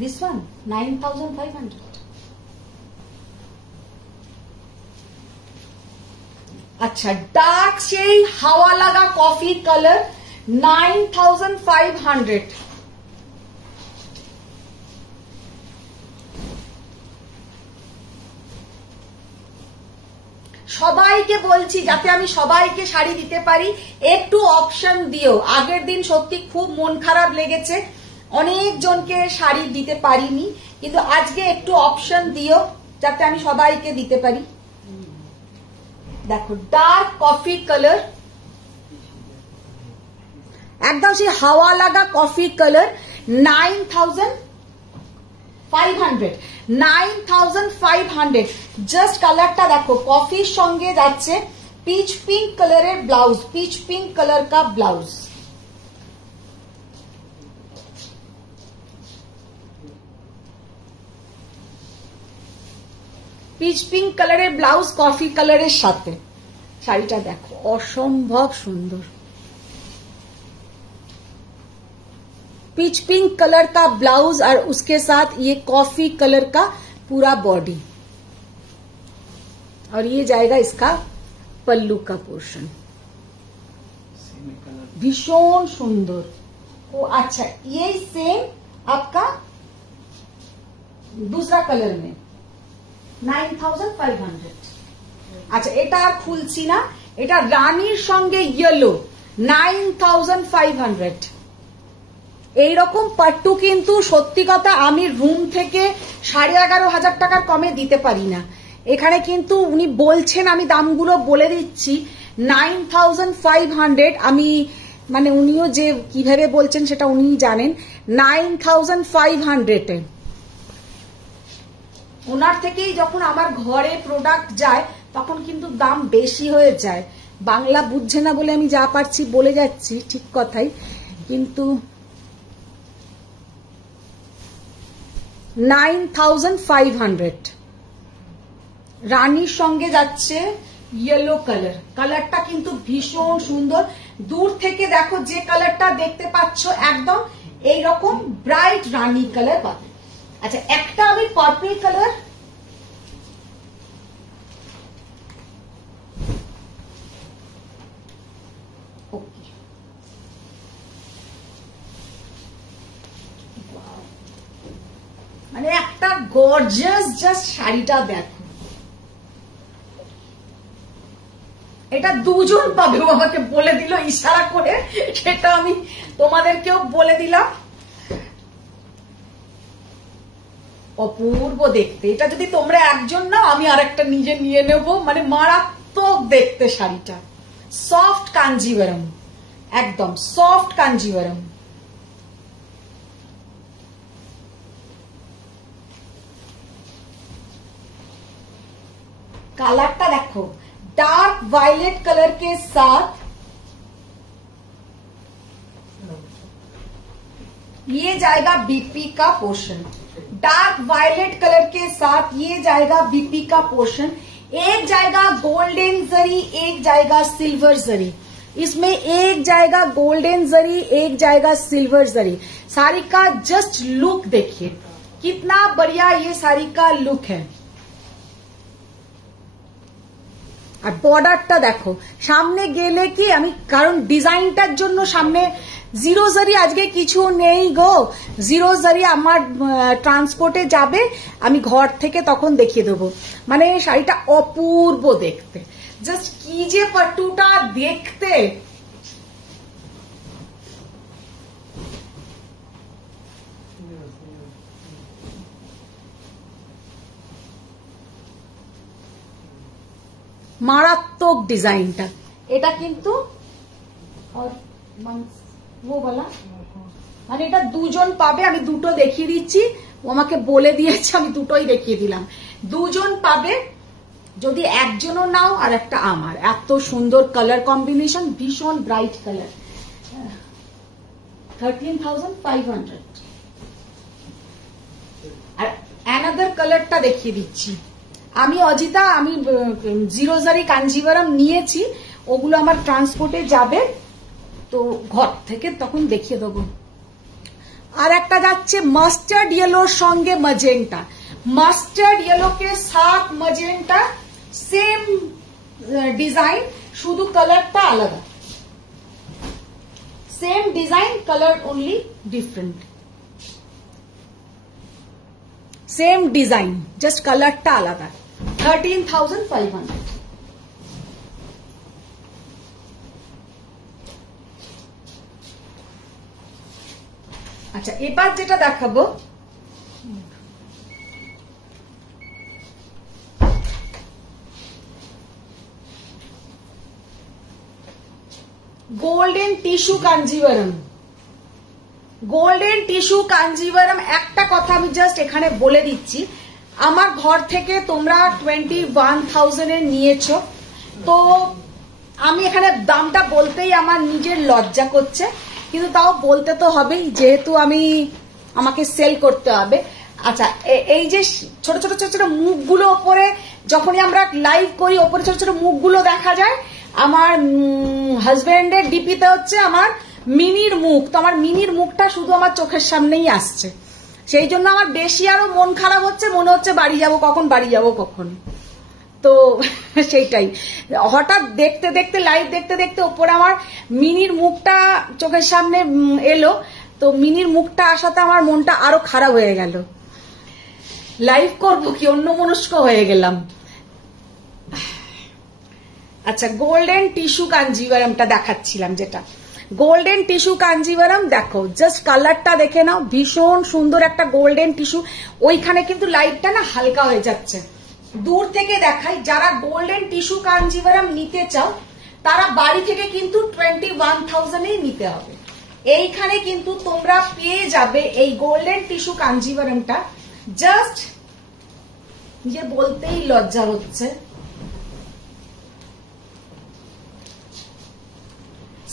This one 9,500। अच्छा डार्क সেই হাওয়া লাগা কফি কালার 9,500। সবাইকে বলছি যাতে আমি সবাইকে শাড়ি দিতে পারি, একটু অপশন দিও। আগের দিন সত্যি খুব মন খারাপ লেগেছে, অনেক জনকে শাড়ি দিতে পারিনি, কিন্তু আজকে একটু অপশন দিও যাতে আমি সবাইকে দিতে পারি। দেখো ডার্ক কফি কালার, একদম সেই হাওয়া লাগা কফি কালার, 9,500, 9,500। জাস্ট কালারটা দেখো, কফির সঙ্গে যাচ্ছে পিচ পিঙ্ক কালারের ব্লাউজ, পিচ পিঙ্ক কালার কা ব্লাউজ। পিচ পিঙ্ক কালারের ব্লাউজ কফি কালারের সাথে। শাড়িটা দেখো অসম্ভব সুন্দর। पीच पिंक कलर का ब्लाउज और उसके साथ ये कॉफी कलर का पूरा बॉडी, और ये जाएगा इसका पल्लू का पोर्शन, भीषण सुंदर। ओ अच्छा, ये सेम आपका दूसरा कलर में 9500। আচ্ছা, এটা আর খুলছি না, এটা রানীর সঙ্গে ইয়েলো 9500। এইরকম পাট্টু কিন্তু সত্যি কথা আমি রুম থেকে 11,500 টাকার কমে দিতে পারি না। এখানে কিন্তু উনি বলছেন, আমি দামগুলো বলে দিচ্ছি, 9500। আমি মানে উনিও যে কিভাবে বলছেন সেটা উনি জানেন। 9500 ওনার থেকেই যখন আমার ঘরে প্রোডাক্ট যায় তখন কিন্তু দাম বেশি হয়ে যায়। বাংলা বুঝছে না বলে আমি যা পারছি বলে যাচ্ছি, ঠিক কথাই, কিন্তু 9500 রানীর সঙ্গে যাচ্ছে ইয়েলো কালার। কালারটা কিন্তু ভীষণ সুন্দর। দূর থেকে দেখো যে কালারটা দেখতে পাচ্ছ একদম এইরকম ব্রাইট রানী কালার পাবে। আচ্ছা, একটা আমি পার্পল কালার, মানে একটা গর্জিয়াস জাস্ট শাড়িটা দেখো, এটা দুজন পাবে, আমাকে বলে দিল ইশারা করে, সেটা আমি তোমাদেরকেও বলে দিলাম। অপূর্ব দেখতে। এটা যদি তোমরা একজন নাও, আমি আর একটা নিজে নিয়ে নেব। মানে মারাত্মক দেখতে শাড়িটা, সফট কাঞ্জিভারম, একদম সফট কাঞ্জিভারম। कलर देखो, डार्क वायलेट कलर के साथ ये जाएगा बीपी का पोर्शन। डार्क वायलेट कलर के साथ ये जाएगा बीपी का पोर्शन। एक जाएगा गोल्डन जरी, एक जाएगा सिल्वर जरी। इसमें एक जाएगा गोल्डन जरी, एक जाएगा सिल्वर जरी। साड़ी का जस्ट लुक देखिए, कितना बढ़िया ये साड़ी का लुक है। আর বর্ডারটা দেখো, সামনে গেলে কি আমি, কারণ ডিজাইনটার জন্য সামনে জিরো জারি আজকে কিছু নেই গো, জিরো জারি আমার ট্রান্সপোর্টে যাবে, আমি ঘর থেকে তখন দেখিয়ে দেবো। মানে শাড়িটা অপূর্ব দেখতে, জাস্ট কি যে পাট্টুটা দেখতে। মারাত্মক ডিজাইনটা, এটা কিন্তু ও বলা, মানে এটা দুজন পাবে। আমি দুটো দেখিয়ে দিচ্ছি, ও আমাকে বলে দিয়েছে, আমি দুটোই দেখিয়ে দিলাম। দুজন পাবে, যদি একজনও নাও আর একটা আমার। এত সুন্দর কালার কম্বিনেশন, ভীষণ ব্রাইট কালার। 13,500। আর অ্যানাদার কালারটা দেখিয়ে দিচ্ছি। আমি অজিতা, আমি জিরো জারি কাঞ্জিভারম নিয়েছি, ওগুলো আমার ট্রান্সপোর্টে যাবে, তো ঘর থেকে তখন দেখিয়ে দেবো। আর একটা যাচ্ছে মাস্টার্ড ইয়েলোর সঙ্গে মজেন্টা। মাস্টার্ড ইয়েলো কে সাথ মজেন্টা, সেম ডিজাইন, শুধু কালারটা আলাদা। Same design, colour only different. Same design, just কালারটা আলাদা। 13,500। আচ্ছা, এবার যেটা দেখাবো, golden tissue Kanjivaram. Golden tissue Kanjivaram, একটা কথা আমি জাস্ট এখানে বলে দিচ্ছি, আমার ঘর থেকে তোমরা 21,000 এর নিয়েছো, তো আমি এখানে দামটা বলতেই আমার নিজের লজ্জা করছে, কিন্তু তাও বলতে তো হবেই, যেহেতু আমাকে সেল করতে হবে। আচ্ছা, এই যে ছোট ছোট ছোট ছোট মুখগুলো ওপরে, যখনই আমরা লাইভ করি ওপরে ছোট ছোট মুখগুলো দেখা যায়, আমার হাজবেন্ডের ডিপিতে হচ্ছে আমার মিনির মুখ, তো আমার মিনির মুখটা শুধু আমার চোখের সামনেই আসছে, সেই জন্য আমার বেশি আরো মন খারাপ হচ্ছে, মনে হচ্ছে বাড়ি যাব কখন, বাড়ি যাব কখন। তো সেইটাই, হঠাৎ দেখতে দেখতে লাইভ দেখতে দেখতে ওপরে আমার মিনির মুখটা চোখের সামনে এলো, তো মিনির মুখটা আসাতে আমার মনটা আরো খারাপ হয়ে গেল। লাইভ করবো কি, অন্যমনস্ক হয়ে গেলাম। আচ্ছা, গোল্ডেন টিস্যু কাঞ্জিভারামটা দেখাচ্ছিলাম, যেটা গোল্ডেন টিস্যু কাঞ্জিভারাম, দেখো জাস্ট কালারটা দেখে নাও, ভীষণ সুন্দর একটা গোল্ডেন টিস্যু। ওইখানে কিন্তু লাইটটা না হালকা হয়ে যাচ্ছে, দূর থেকে দেখাই। যারা গোল্ডেন টিস্যু কাঞ্জিভারাম নিতে চাও তারা বাড়ি থেকে কিন্তু 21,000 নিতে হবে। এইখানে কিন্তু তোমরা পেয়ে যাবে এই গোল্ডেন টিস্যু কাঞ্জিভারামটা, জাস্ট যে বলতেই লজ্জা হচ্ছে,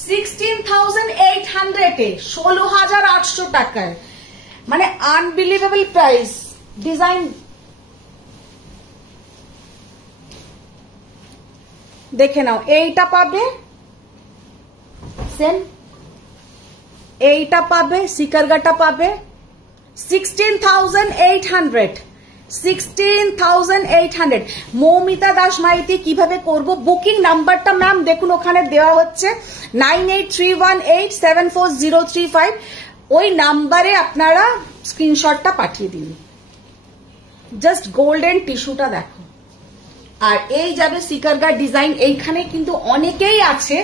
16,800 এ, 16,800 টাকায়, মানে আনবিলিভেবল প্রাইস। ডিজাইন দেখে নাও, এইটা পাবে সেম, এইটা পাবে, সিকারগাটা পাবে 16,800, 16,800। মৌমিতা দাস মাইতি কিভাবে করব? বুকিং নাম্বারটা ম্যাম দেখুন ওখানে দেওয়া হচ্ছে 9831874035, ওই নাম্বারে আপনারা স্ক্রিনশটটা পাঠিয়ে দিন। জাস্ট গোল্ডেন টিস্যুটা দেখো, আর এই যাবে সিকারগা ডিজাইন। এইখানে কিন্তু অনেকেই আছে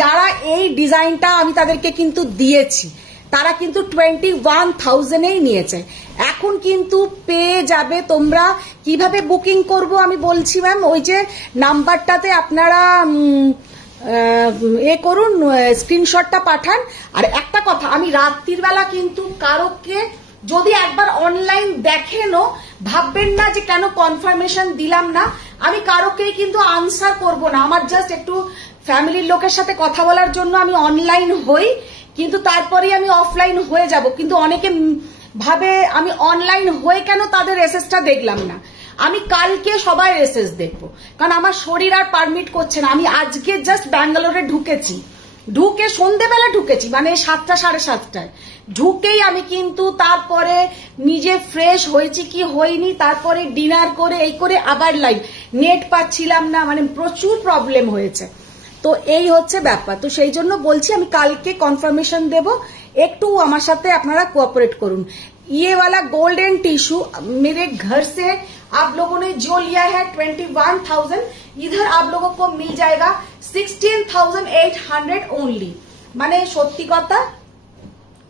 যারা এই ডিজাইনটা আমি তাদেরকে কিন্তু দিয়েছি, তারা কিন্তু 21,000 নিয়েছে। এখন কিন্তু পেয়ে যাবে তোমরা। কিভাবে বুকিং করব আমি বলছি ম্যাম, ওই যে নাম্বারটাতে আপনারা করুন, স্ক্রিনশটটা পাঠান। আর একটা কথা, আমি রাত্রির বেলা কিন্তু কারোকে যদি একবার অনলাইন দেখেনও ভাববেন না যে কেন কনফার্মেশন দিলাম না, আমি কারোকেই কিন্তু আনসার করব না। আমার জাস্ট একটু ফ্যামিলির লোকের সাথে কথা বলার জন্য আমি অনলাইন হই, কিন্তু তারপরেই আমি অফলাইন হয়ে যাব। কিন্তু অনেকে ভাবে আমি অনলাইন হয়ে কেন তাদের এসএসটা দেখলাম না। আমি কালকে সবাই এসএস দেখবো, কারণ আমার শরীর আর পারমিট করছে না। আমি আজকে জাস্ট ব্যাঙ্গালোরে ঢুকেছি, ঢুকে সন্ধ্যেবেলা ঢুকেছি, মানে 7টা 7:30টায় ঢুকেই আমি কিন্তু তারপরে নিজে ফ্রেশ হয়েছি কি হইনি, তারপরে ডিনার করে এই করে আবার লাইভ, নেট পাচ্ছিলাম না, মানে প্রচুর প্রবলেম হয়েছে। তো এই হচ্ছে ব্যাপার। তো সেই জন্য বলছি আমি কালকে কনফার্মেশন দেব, একটু আমার সাথে আপনারা কোঅপারেট করুন। ये वाला गोल्डन टिश्यू मेरे घर से आप लोगों ने जो लिया है 21,000, इधर आप लोगों को मिल जाएगा 16,800 ओनली। মানে সত্যি কথা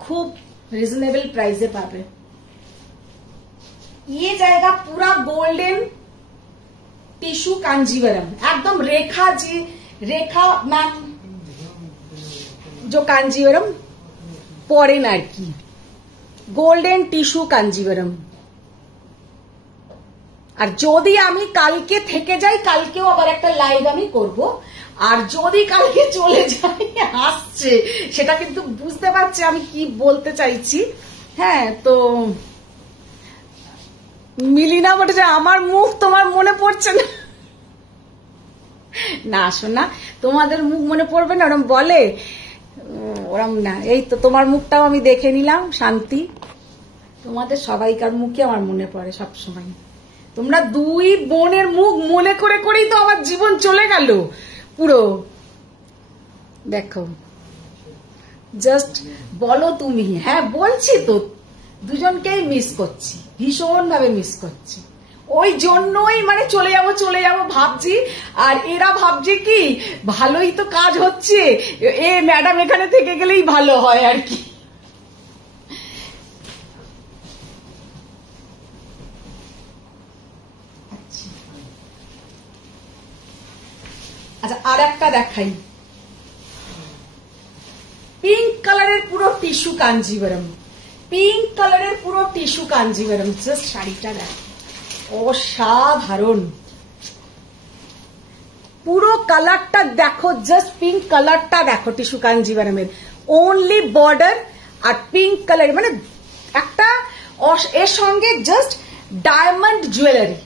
খুব রিজনেবল প্রাইসে পাবে। ये जाएगा पूरा गोल्डन टिश्यू कांजीवरम, एकदम रेखा जी, रेखा मैम जो कांजीवरम পরেন আর কি, গোল্ডেন টিস্যু কাঞ্জিভারাম। আর যদি আমি কালকে থেকে যাই, কালকেও আবার একটা লাইভ আমি করব। আর যদি কালকে চলে যাই, আসছে সেটা কিন্তু বুঝতে পারছি আমি কি বলতে চাইছি। হ্যাঁ, তো মিলিনা বলছে আমার মুখ তোমার মনে পড়ছে না। না শোনা, তোমাদের মুখ মনে পড়বে না, ওরম বলে, ওরম না। এই তো তোমার মুখটাও আমি দেখে নিলাম, শান্তি। তোমাদের সবাইকার মুখে আমার মনে পড়ে সবসময়। তোমরা দুই বোনের মুখ মনে করে করেই তো আমার জীবন চলে গেল পুরো। দেখো, জাস্ট বলো তুমি। হ্যাঁ বলছি তো, দুজনকেই মিস করছি, ভীষণ ভাবে মিস করছি। ওই জন্যই মানে চলে যাব ভাবছি। আর এরা ভাবছে কি ভালোই তো কাজ হচ্ছে, এ ম্যাডাম এখানে থেকে গেলেই ভালো হয় আর কি। আচ্ছা, আর একটা দেখাই, পিঙ্ক কালারের পুরো টিস্যু কাঞ্জিভারাম, পিঙ্ক কালারের পুরো টিস্যু কাঞ্জিভারাম। জাস্ট শাড়িটা দেখ, অসাধারণ পুরো কালারটা দেখো, জাস্ট পিঙ্ক কালারটা দেখো টিস্যু কাঞ্জিভারামের। ওনলি বর্ডার আর পিঙ্ক কালার, মানে একটা এর সঙ্গে just diamond jewellery,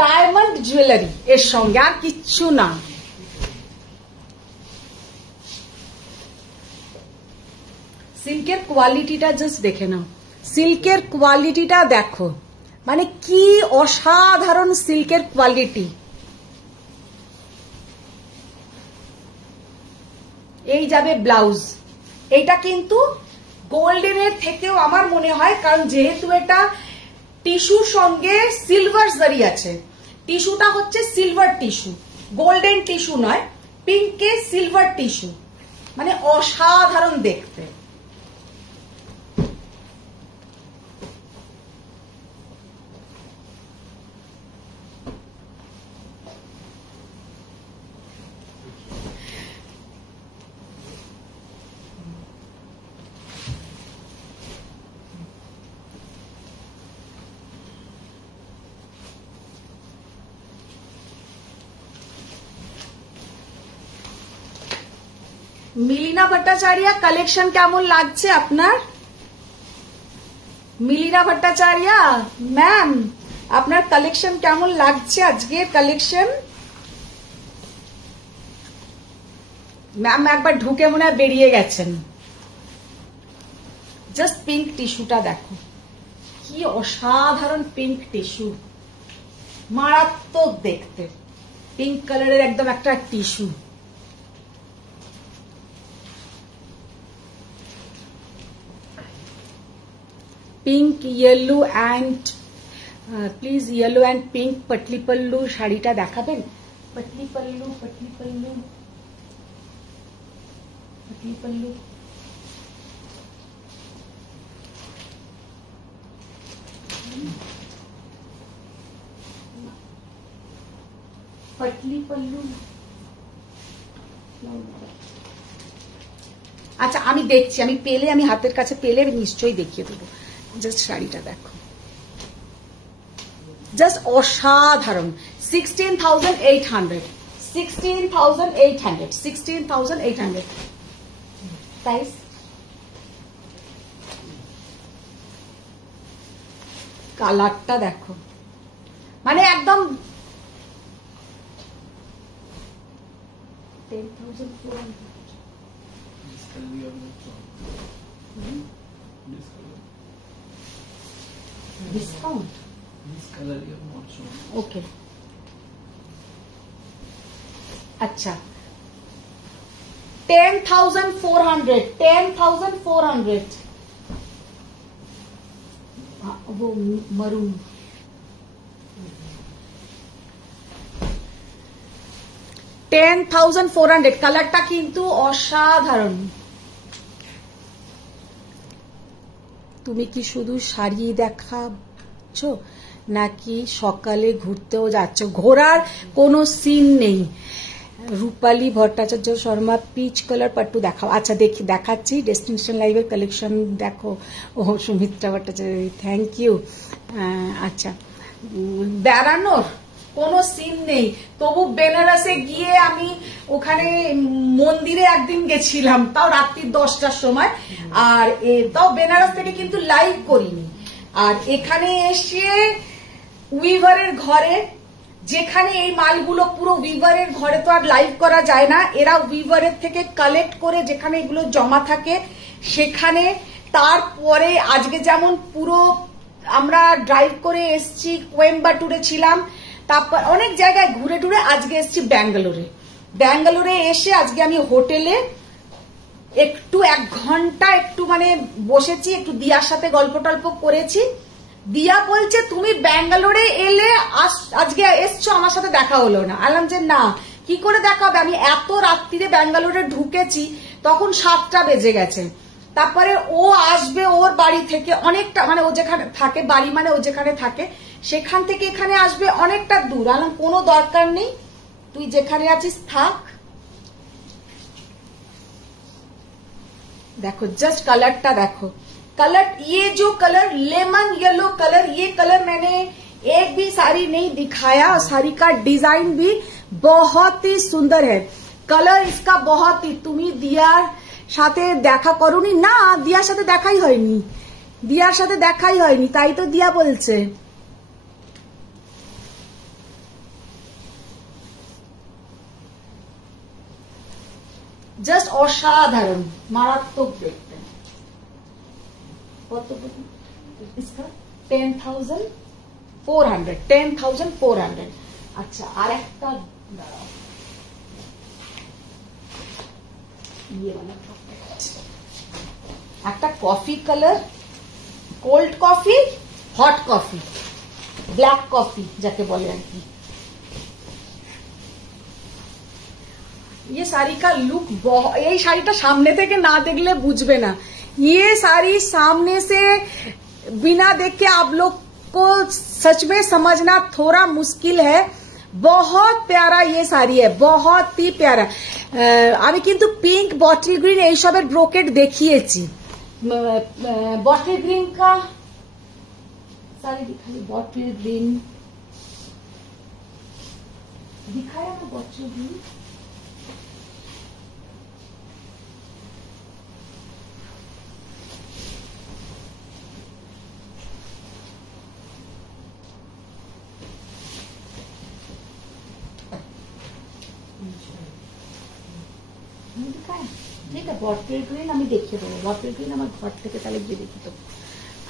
diamond jewellery এর সঙ্গে, আর কিচ্ছু না। সিল্কের কোয়ালিটিটা জাস্ট দেখে নাও, সিল্কের কোয়ালিটিটা দেখো, মানে কি অসাধারণ সিল্কের কোয়ালিটি। এই যাবে ব্লাউজ। এইটা কিন্তু গোল্ডেনের থেকেও আমার মনে হয়, কারণ যেহেতু এটা টিস্যুর সঙ্গে সিলভার জারি আছে, টিস্যুটা হচ্ছে সিলভার টিস্যু, গোল্ডেন টিস্যু নয়, পিঙ্কে সিলভার টিস্যু, মানে অসাধারণ দেখতে। মিলিনা ভট্টাচার্য কালেকশন কেমন লাগছে আপনার? মিলিনা ভট্টাচার্য ম্যাম, আপনার কালেকশন কেমন লাগছে? আজকের কালেকশন ম্যাম একবার ঢুকে মনে হয় বেরিয়ে গেছেন। জাস্ট পিঙ্ক টিস্যুটা দেখো, কি অসাধারণ পিঙ্ক টিস্যু, মারাত্মক দেখতে, পিঙ্ক কালারের একদম একটা tissue. Pink yellow and please yellow and pink potli pallu শাড়িটা দেখাবেন। পটলি পল্লু, পটলি পল্লু, পটলি পল্লু। পটলি পল্লু, আচ্ছা আমি দেখছি, আমি পেলে, আমি হাতের কাছে পেলে নিশ্চয়ই দেখিয়ে দেবো। জাস্ট শাড়িটা দেখো, জাস্ট অসাধারণ। 16,800, 16,800, 16,800 প্রাইস। কালারটা দেখো, মানে একদম 10,400। Discount? This color you have not shown. Okay. अच्छा 10,400, 10,400 वो मरून। $10,400 কালারটা কিন্তু অসাধারণ। তুমি কি শুধু শাড়ি দেখাচ্ছ নাকি সকালে ঘুরতেও যাচ্ছ? ঘোরার কোনো সিন নেই। রূপালী ভট্টাচার্য শর্মা পিচ কালার পাট্টু দেখাও। আচ্ছা দেখি, দেখাচ্ছি। ডেস্টিনেশন লাইভের কালেকশন দেখো। ও সুমিত্রা ভট্টাচার্য, থ্যাংক ইউ। আচ্ছা, বেড়ানোর কোনো সিন নেই, তবু বেনারসে গিয়ে আমি ওখানে মন্দিরে একদিন গেছিলাম, তাও রাত্রি 10টার সময়, আর তাও বেনারস থেকে কিন্তু লাইভ করিনি। আর এখানে এসে উইভারের ঘরে, যেখানে এই মালগুলো পুরো উইভারের ঘরে তো আর লাইভ করা যায় না, এরা উইভারের থেকে কালেক্ট করে যেখানে এগুলো জমা থাকে সেখানে। তারপরে আজকে যেমন পুরো আমরা ড্রাইভ করে এসছি, কোয়েম্বাটুরে ছিলাম, তারপর অনেক জায়গায় ঘুরে টুরে আজকে এসছি ব্যাঙ্গালোরে। ব্যাঙ্গালোরে এসে আজকে আমি হোটেলে একটু 1 ঘন্টা একটু মানে বসেছি, একটু দিয়ার সাথে গল্প টল্প করেছি। দিয়া বলছে তুমি ব্যাঙ্গালোরে এলে আজকে এসছো, আমার সাথে দেখা হলো না। আলাম যে না, কি করে দেখা হবে, আমি এত রাত্রিরে ব্যাঙ্গালোরে ঢুকেছি, তখন 7টা বেজে গেছে। তারপরে ও আসবে ওর বাড়ি থেকে অনেকটা, মানে ও যেখানে থাকে, বাড়ি মানে ও যেখানে থাকে সেখান থেকে এখানে আসবে অনেকটা দূর। আলাম কোনো দরকার নেই, তুই যেখানে আছিস থাক। देखो जस्ट कलरটা देखो, कलर ये जो कलर लेमन येलो कलर, ये कलर मैंने एक भी साड़ी नहीं दिखाया। साड़ी का डिजाइन भी बहुत ही सुंदर है, कलर इसका बहुत ही। তুমি দিয়ার সাথে দেখা করোনি? না, দিয়ার সাথে দেখাই হয়নি, দিয়ার সাথে দেখাই হয়নি, তাই তো দিয়া বলছে। জাস্ট অসাধারণ, মারাত্মক দেখতে। इसका 10,400 10,400। अच्छा আর একটা দাঁড়াও, ये वाला একটা coffee colour, cold coffee, hot coffee, black coffee যাকে বলে আর কি। ये साड़ी का लुक এই শাড়িটা সামনে থেকে না দেখলে বুঝবে না। ये साड़ी सामने से बिना देख के आप लोग को सच में समझना थोड़ा मुश्किल है। बहुत प्यारा ये साड़ी है, बहुत ही प्यारा। আমি কিন্তু পিঙ্ক, বটল গ্রিন এইসবের ব্রোকেট দেখিয়েছি। বটল গ্রিন का साड़ी दिखाई, बॉटल ग्रीन दिखाया ना, बॉटल ग्रीन ঠিক আছে। বটল গ্রিন আমি দেখিয়ে দেবো, বটল গ্রিন আমার ঘর থেকে তাহলে গিয়ে দেখি তো।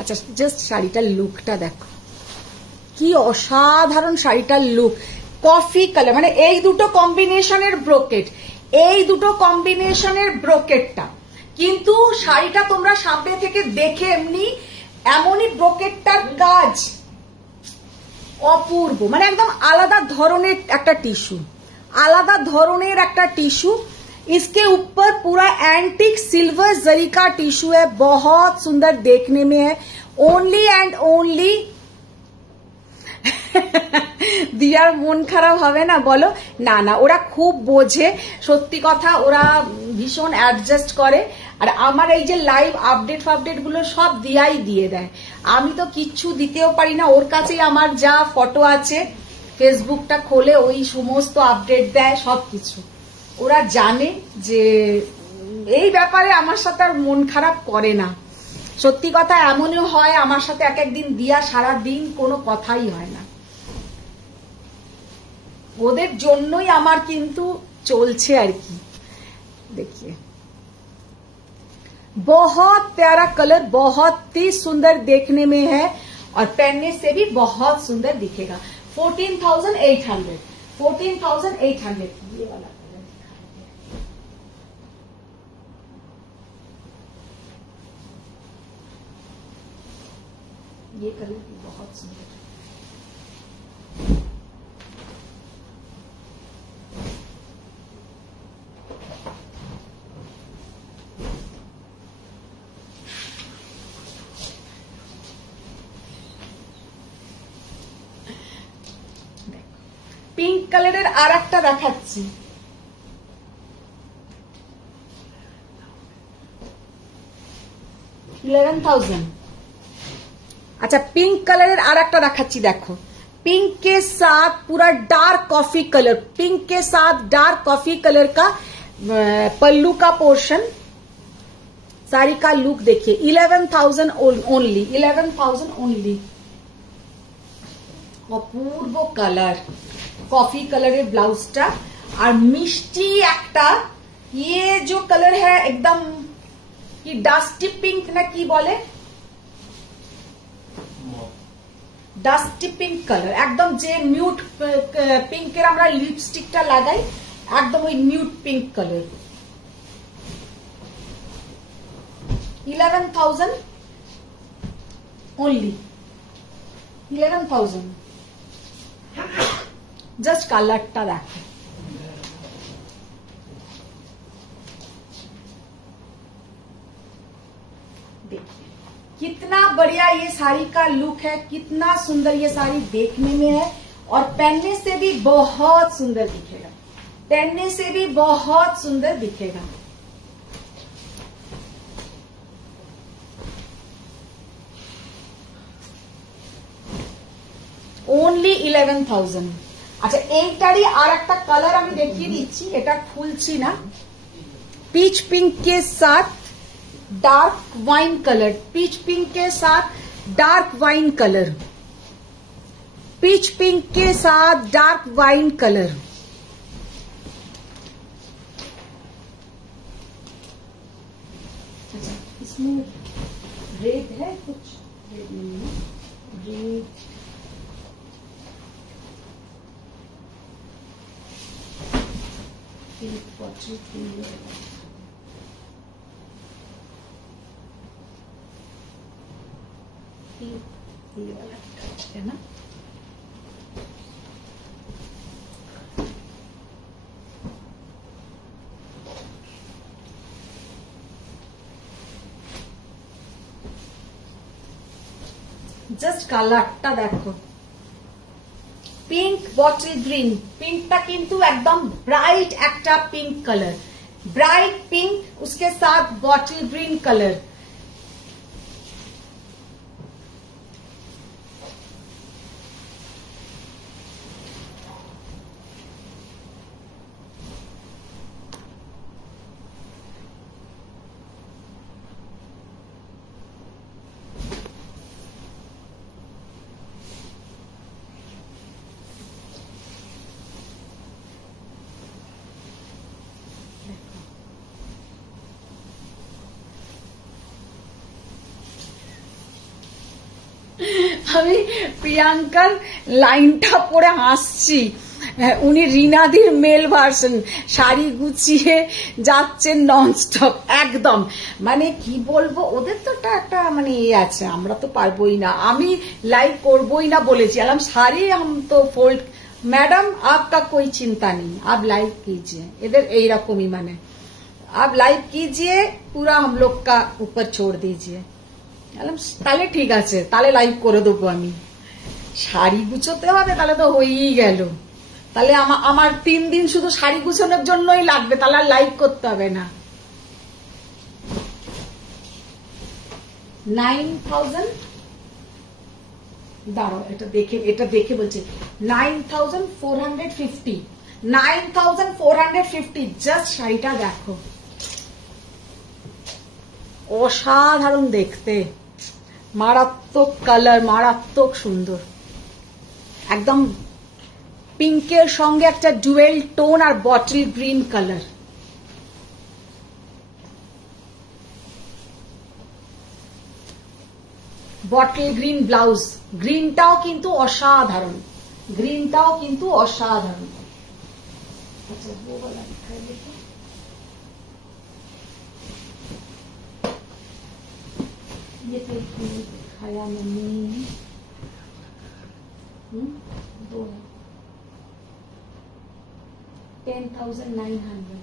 আচ্ছা জাস্ট শাড়িটার লুকটা দেখো, কি অসাধারণ শাড়িটার লুক। কফি কালার, মানে এই দুটো কম্বিনেশনের ব্রোকেট, এই দুটো কম্বিনেশনের ব্রোকেটটা কিন্তু শাড়িটা তোমরা সামনে থেকে দেখে এমনই ব্রোকেটটার কাজ অপূর্ব, মানে একদম আলাদা ধরনের একটা টিস্যু, আলাদা ধরনের একটা টিস্যু। इसके ऊपर पूरा एंटिक सिल्वर जरी का टिश्यू है, बहुत सुंदर देखने में है। ओनली एंड ओनली দিয়ার মন খারাপ হবে না বলো? না না, ওরা খুব বোঝে, সত্যি কথা, ওরা ভীষণ অ্যাডজাস্ট করে। আর আমার এই যে লাইভ আপডেট গুলো সব দিয়াই দিয়ে দেয়, আমি তো কিচ্ছু দিতেও পারি না। ওর কাছেই আমার যা ফটো আছে, ফেসবুকটা খোলে ওই সমস্ত আপডেট দেয় সবকিছু। ওরা জানে যে এই ব্যাপারে আমার সাথে আর মন খারাপ করে না। সত্যি কথা, এমনও হয় আমার সাথে এক একদিন দিয়া সারা দিন কোনো কথাই হয় না। ওদের জন্যই আমার কিন্তু চলছে আর কি। देखिए बहुत प्यारा कलर, बहुत ही सुंदर देखने में है और पहनने से भी बहुत सुंदर दिखेगा। 14,800 14,800 ये वाला कलर ये कलर भी बहुत सुंदर है। পিঙ্ক কালারের আর একটা দেখাচ্ছি, 11,000। अच्छा पिंक कलर আর একটা দেখাচ্ছি, দেখো पिंक के साथ पूरा डार्क कॉफी कलर, पिंक के साथ डार्क कॉफी कलर का पल्लू का पोर्शन, साड़ी का लुक देखिए। 11,000 ओनली, 11,000 ओनली। অপূর্ব কালার, কফি কালারের ব্লাউজটা আর মিষ্টি একটা ये जो कलर है एकदम কি ডাস্টি পিঙ্ক না কি বলে, ডাস্টি পিঙ্ক কালার, একদম যে মিউট পিঙ্কের আমরা লিপস্টিকটা লাগাই, একদম ওই mute pink colour. 11,000 only, 11,000। Just कलरটা देखो, देखिए कितना बढ़िया ये साड़ी का लुक है, कितना सुंदर ये साड़ी देखने में है और पहनने से भी बहुत सुंदर दिखेगा, पहनने से भी बहुत सुंदर दिखेगा। ओनली 11,000। আচ্ছা এইটারই আর একটা কালার আমি দেখিয়ে দিচ্ছি, এটা খুলছি না। पीच पिंक के साथ dark wine colour, peach pink के साथ dark wine colour, peach pink के साथ डार्क वाइन कलर। अच्छा इसमें रेड है कुछ, रेड नहीं है, रेड पिंक बॉटल ग्रीन ये वाला है ना। জাস্ট কালারটা দেখো, পিঙ্ক বটল গ্রিন, পিঙ্কটা কিন্তু একদম ব্রাইট একটা পিঙ্ক কালার, ब्राइट पिंक उसके साथ बॉटल ग्रीन कलर। আমি প্রিয়াঙ্কার লাইনটা পড়ে হাসছি, উনি রিনাদির মেল ভার্সন, শাড়ি গুছিয়ে যাচ্ছেন ননস্টপ একদম, মানে কি বলবো, ওদের তো একটা মানে ইয়ে আছে, আমরা তো পারবোই না, আমি লাইভ করবোই না বলেছি, আলাম শাড়ি हम तो फोल्ड, मैडम आपका कोई चिंता नहीं, आप लाइव कीजिए, এদের এইরকমই মানে, आप लाइव कीजिए, पूरा हम लोग का ऊपर छोड़ दीजिए। তাহলে ঠিক আছে, তাহলে লাইভ করে দেবো আমি, শাড়ি গুছোতে হবে তাহলে তো হয়েই গেল, তাহলে আমার 3 দিন শুধু শাড়ি গুছানোর জন্যই লাগবে, তাহলে আর লাইভ করতে হবে না। 9000 দাঁড়াও, এটা দেখে বলছি, 9450, 9450, জাস্ট শাড়িটা দেখো, অসাধারণ দেখতে, মারাত্মক কালার, মারাত্মক সুন্দর, একদম পিঙ্কের সঙ্গে একটা ডুয়েল টোন আর bottle green colour. Bottle green blouse, গ্রিনটাও কিন্তু অসাধারণ, গ্রিনটাও কিন্তু অসাধারণ। আচ্ছা वो वाला दिखाई देते, ये तो दिखाया मम्मी, दो है 10,900,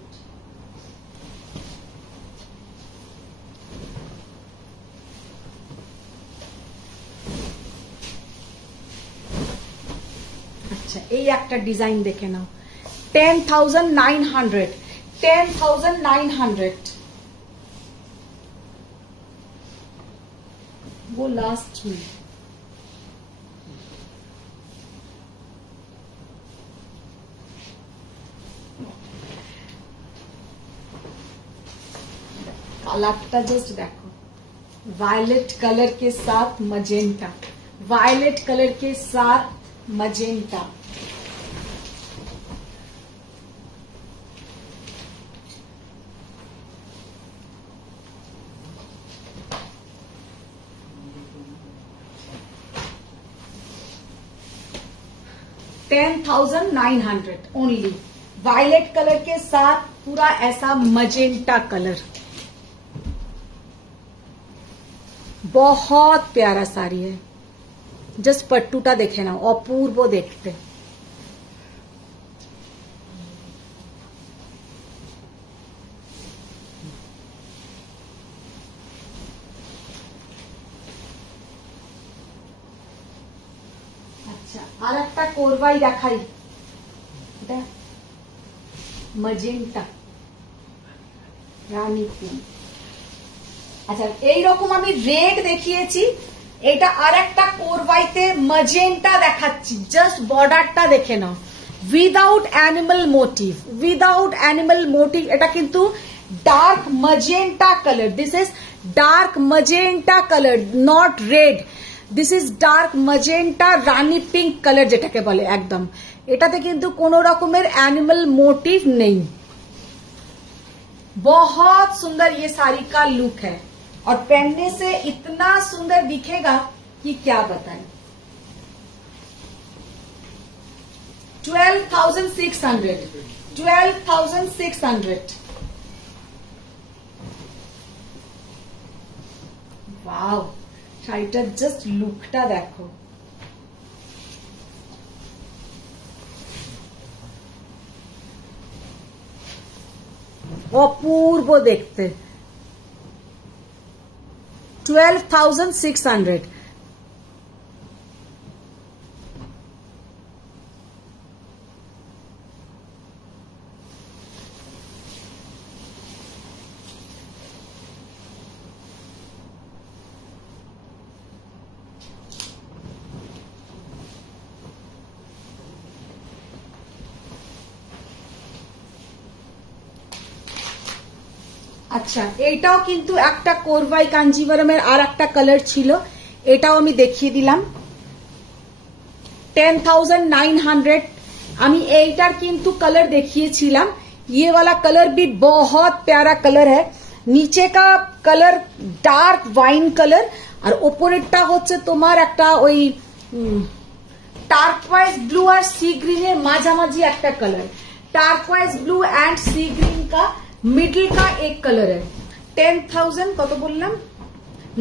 আচ্ছা এই একটা ডিজাইন দেখে নাও, 10,900, 10,900, वो लास्ट में कलरটা जस्ट देखो, वायलेट कलर के साथ मजेंटा, वायलेट कलर के साथ मजेंटा, $10,900 ओनली, वायलेट कलर के साथ पूरा ऐसा मजेंटा कलर, बहुत प्यारा साड़ी है, जस्ट पट्टूटा देखे ना, अपूर्व देखते, আচ্ছা আর একটা কোরবাই দেখাই, এটা মজেন্টা রানী পিঙ্ক। আচ্ছা এইরকম আমি রেড দেখিয়েছি, এটা আর একটা কোরবাইতে মজেন্টা দেখাচ্ছি, জাস্ট বর্ডারটা দেখে নাও, without animal motif, without animal motif, এটা কিন্তু dark magenta colour, this is dark magenta colour, not red, this is dark magenta rani pink colour যেটাকে বলে একদম, এটাতে কিন্তু কোনো রকমের অ্যানিমাল মোটিভ নেই। बहुत सुंदर ये साड़ी का लुक है, और पहनने से इतना सुंदर दिखेगा कि क्या बताएं। 12,600 12,600। वाओ, শাড়িটার জাস্ট লুকটা দেখো। অপূর্ব দেখতে। 12,600। আচ্ছা, এইটাও কিন্তু একটা কোরবাই কাঞ্জিভারমের আর একটা কালার ছিল, এটাও আমি দেখিয়ে দিলাম। 10,900। আমি এইটার কিন্তু কালার দেখিয়েছিলাম। ये वाला कलर भी बहुत प्यारा कलर है। নিচে কা কালার ডার্ক ওয়াইন কালার, আর ওপরেরটা হচ্ছে তোমার একটা ওই টার্কোয়াইজ ব্লু আর সি গ্রিনের মাঝামাঝি একটা colour. Turquoise ব্লू and C green का मिडिल का एक कलर है। 10,000 কত বললাম,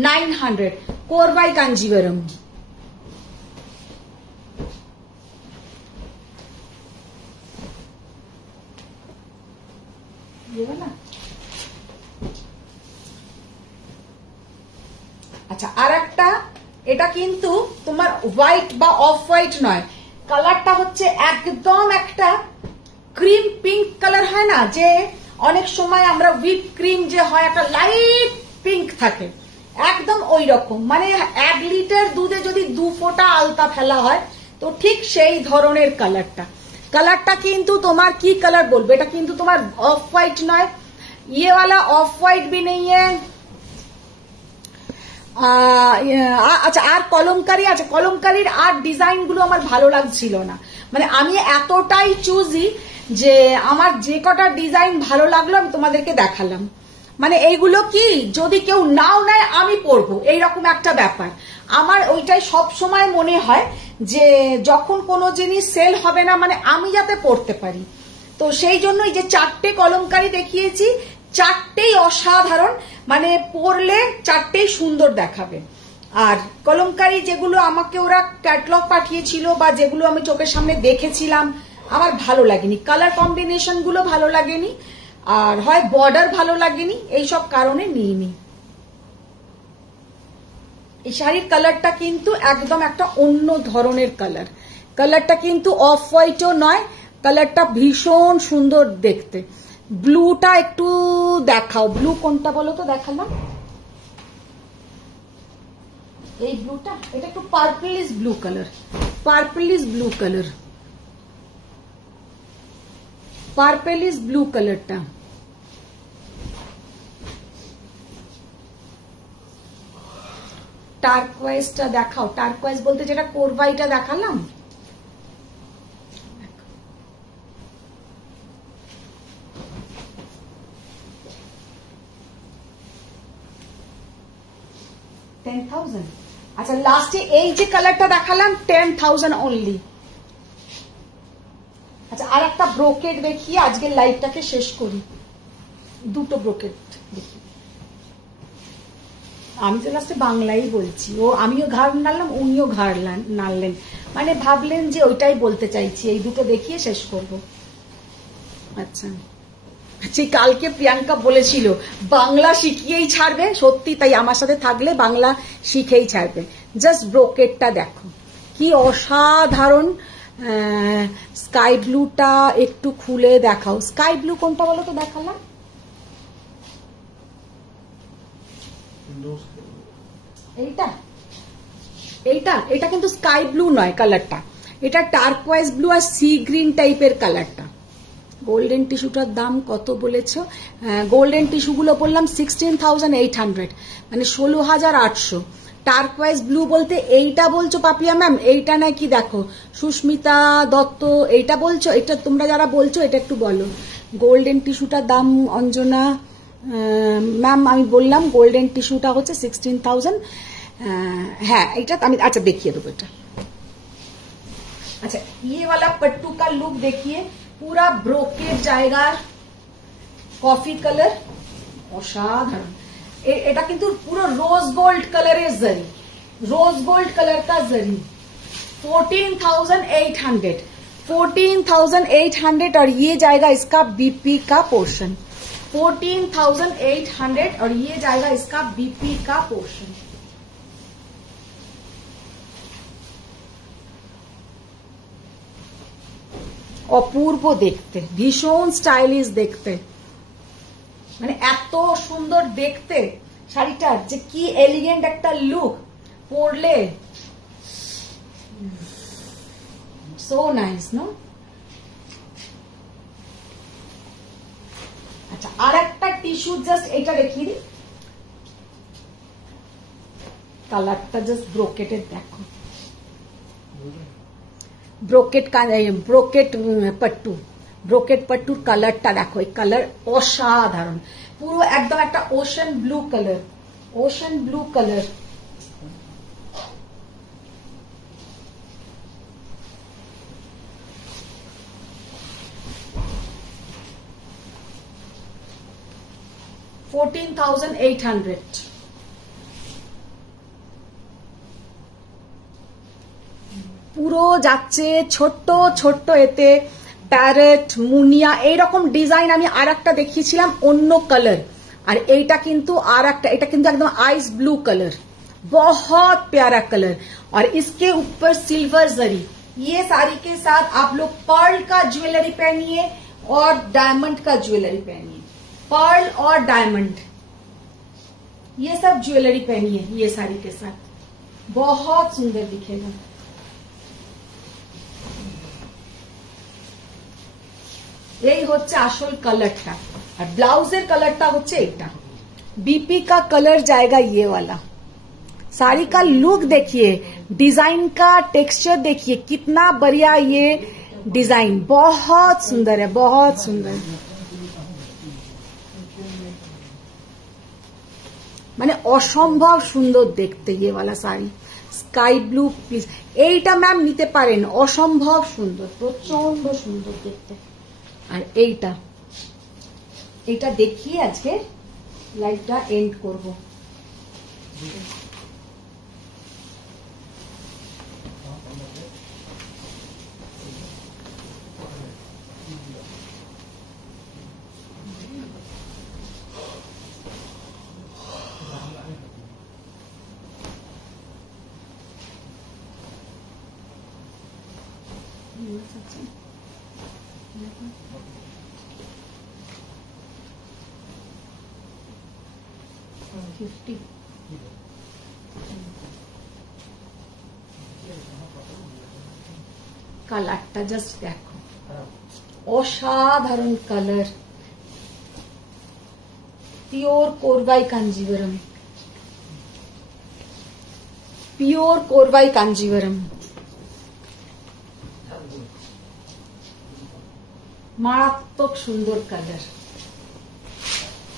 900 कोरबाई कांजीवरम। আচ্ছা, আর একটা, এটা কিন্তু তোমার হোয়াইট বা অফ হোয়াইট নয়, কালারটা হচ্ছে একদম একটা ক্রিম পিঙ্ক কালার হয় না, যে অনেক সময় আমরা হুইপ ক্রিম যে হয় একটা লাইট পিঙ্ক থাকে, একদম ওই রকম। মানে 1 লিটার দুধে যদি 2 ফোঁটা আলতা ফেলা হয় তো ঠিক সেই ধরনের কালারটা। কালারটা কিন্তু তোমার কি কালার বলবো, এটা কিন্তু তোমার অফ হোয়াইট নয়, ये वाला ऑफ व्हाइट भी नहीं है। আচ্ছা, আর কলমকারি আছে, কলমকারির আর ডিজাইন গুলো আমার ভালো লাগছিল না। মানে আমি এতটাই চুজি যে আমার যে কটা ডিজাইন ভালো লাগলো আমি তোমাদেরকে দেখালাম। মানে এইগুলো কি যদি কেউ নাও নেয় আমি পরবো, এইরকম একটা ব্যাপার। আমার ওইটাই সব সময় মনে হয় যে যখন কোনো জিনিস সেল হবে না, মানে আমি যাতে পরতে পারি। তো সেই জন্যই যে 4টে কলমকারি দেখিয়েছি, 4টেই অসাধারণ, মানে পরলে 4টেই সুন্দর দেখাবে। আর কলমকারি যেগুলো আমাকে ওরা ক্যাটলগ পাঠিয়েছিল বা যেগুলো আমি চোখের সামনে দেখেছিলাম আমার ভালো লাগেনি, কালার কম্বিনেশন গুলো ভালো লাগেনি, আর হয় বর্ডার ভালো লাগেনি, এইসব কারণে নিইনি। এই শাড়ির কালারটা কিন্তু একদম একটা অন্য ধরনের কালার। কালারটা কিন্তু অফ হোয়াইটও নয়, কালারটা ভীষণ সুন্দর দেখতে। ব্লুটা একটু দেখাও, ব্লু কোনটা বলো তো, দেখালাম এই ব্লুটা, এটা একটু purplish blue colour, purplish blue colour, purplish blue কালারটা। টার্কোয়াইজটা দেখাও, টার্কোয়াইজ বলতে যেটা কোরবাইটা দেখালাম, আচ্ছা লাস্টে এই যে কালারটা দেখালাম 10,000 অনলি। আচ্ছা, আর একটা ব্রোকেট দেখিয়ে আজকের লাইভটাকে শেষ করি। দুটো ব্রোকেট দেখি, আমি তো লাস্টে বাংলাই বলছি, ও আমিও ঘাড় নাড়লাম উনিও ঘাড় নাড়লেন, মানে ভাবলেন যে ওইটাই বলতে চাইছি। এই দুটো দেখিয়ে শেষ করব। আচ্ছা, সেই কালকে প্রিয়াঙ্কা বলেছিল বাংলা শিখিয়েই ছাড়বে, সত্যি তাই, আমার সাথে থাকলে বাংলা শিখেই ছাড়বে। জাস্ট ব্রোকেটটা দেখো কি অসাধারণ। স্কাই ব্লুটা একটু খুলে দেখাও, স্কাই ব্লু কোনটা বলো তো, দেখালাম এইটা, এইটা এটা কিন্তু স্কাই ব্লু নয় কালারটা, এটা টার্কোয়াইজ ব্লু আর সি গ্রিন টাইপের কালারটা। গোল্ডেন টিস্যুটার দাম কত বলেছো? গোল্ডেন টিস্যুগুলো বললাম 16,800, মানে 16,800। টার্কোয়াইজ ব্লু বলতে এইটা বলছো পাপিয়া ম্যাম, এইটা নাকি দেখো সুস্মিতা দত্ত এইটা বলছো, এটা তোমরা যারা বলছো এটা একটু বলো। গোল্ডেন টিস্যুটার দাম অঞ্জনা ম্যাম আমি বললাম গোল্ডেন টিস্যুটা হচ্ছে 16,000। হ্যাঁ এটা আমি আচ্ছা দেখিয়ে দেবো এটা। अच्छा ये वाला पट्टू का लुक देखिए, पूरा ब्रोकेट जाएगा, कॉफी कलर असाधारण। এটা কিন্তু পুরো রোজ গোল্ড কালারের জরি, রোজ গোল্ড কালার का जरी। 14,800 और ये जाएगा इसका बीपी का पोर्शन। 14,800 और ये जाएगा इसका बीपी का पोर्शन। অপূর্ব দেখতে, ভীষণ স্টাইলিশ দেখতে, মানে এত সুন্দর দেখতে শাড়িটার, যে কি এলিগেন্ট একটা লুক পরলে, সো নাইস নো। আচ্ছা আর একটা টিস্যু জাস্ট এটা দেখিয়ে দিই, কালারটা জাস্ট ব্রোকেটের দেখো, ব্রোকেট পট্টুর কালারটা দেখো, এই কালার অসাধারণ, পুরো একদম একটা ocean blue colour, ocean blue colour. $14,800। পুরো যাচ্ছে ছোট্ট ছোট্ট এতে প্যারেট, মুনিয়া এইরকম ডিজাইন। আমি আর একটা দেখিয়েছিলাম অন্য কালার, আর এইটা কিন্তু আর একটা, এটা কিন্তু একদম आइस ब्लू कलर, बहुत प्यारा कलर, और इसके ऊपर सिल्वर जरी। ये साड़ी के साथ आप लोग पर्ल का ज्वेलरी पहनिए और डायमंड का ज्वेलरी पहनिए, पर्ल और डायमंड ये सब ज्वेलरी पहनिए ये साड़ी के साथ, बहुत सुंदर दिखेगा। এই হচ্ছে আসল কালারটা, আর ব্লাউজের কালারটা হচ্ছে এটা। बीपी का कलर जाएगा ये वाला। साड़ी का लुक देखिए, डिजाइन का टेक्सचर देखिए, कितना बढ़िया ये डिजाइन, बहुत सुंदर है, बहुत सुंदर। মানে অসম্ভব সুন্দর দেখতে ये वाला শাড়ি, স্কাই ব্লু পিস। এইটা ম্যাম নিতে পারেন, অসম্ভব সুন্দর, প্রচন্ড সুন্দর দেখতে। আর এইটা এইটা দেখিয়ে আজকে লাইভটা এন্ড করব। কালারটা জাস্ট দেখো, অসাধারণ colour, pure Korvai Kanjivaram, pure Korvai Kanjivaram, মারাত্মক সুন্দর কালার।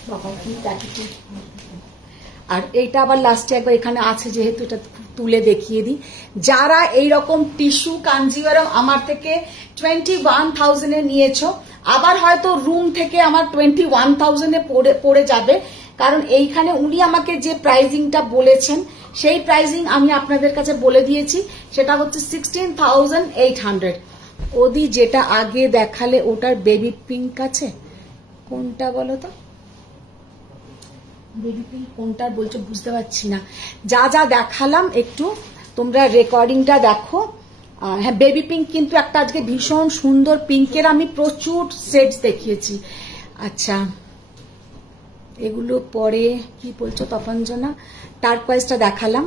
বাবা কি দেখি, আর এইটা আবার লাস্টে একবার এখানে আছে যেহেতু এটা তুলে দেখিয়ে দিই। যারা এইরকম টিস্যু কাঞ্জিভরম আমার থেকে 21,000 এ নিয়েছো, আবার হয়তো রুম থেকে আমার 21,000 এ পড়ে যাবে, কারণ এইখানে উনি আমাকে যে প্রাইজিংটা বলেছেন সেই প্রাইজিং আমি আপনাদের কাছে বলে দিয়েছি, সেটা হচ্ছে 16,800। ওদি যেটা আগে দেখালে ওটার বেবি পিঙ্ক আছে, কোনটা বলো তো, বেবি পিঙ্ক কোনটা বলছো বুঝতে পারছি না। যা যা দেখালাম একটু তোমরা রেকর্ডিংটা দেখো। হ্যাঁ বেবি পিঙ্ক কিন্তু একটা আজকে ভীষণ সুন্দর পিঙ্কের আমি প্রচুর সেটস দেখিয়েছি। আচ্ছা এগুলো পরে কি বলছো তপঞ্জনা, টার্কোয়াইজটা দেখালাম,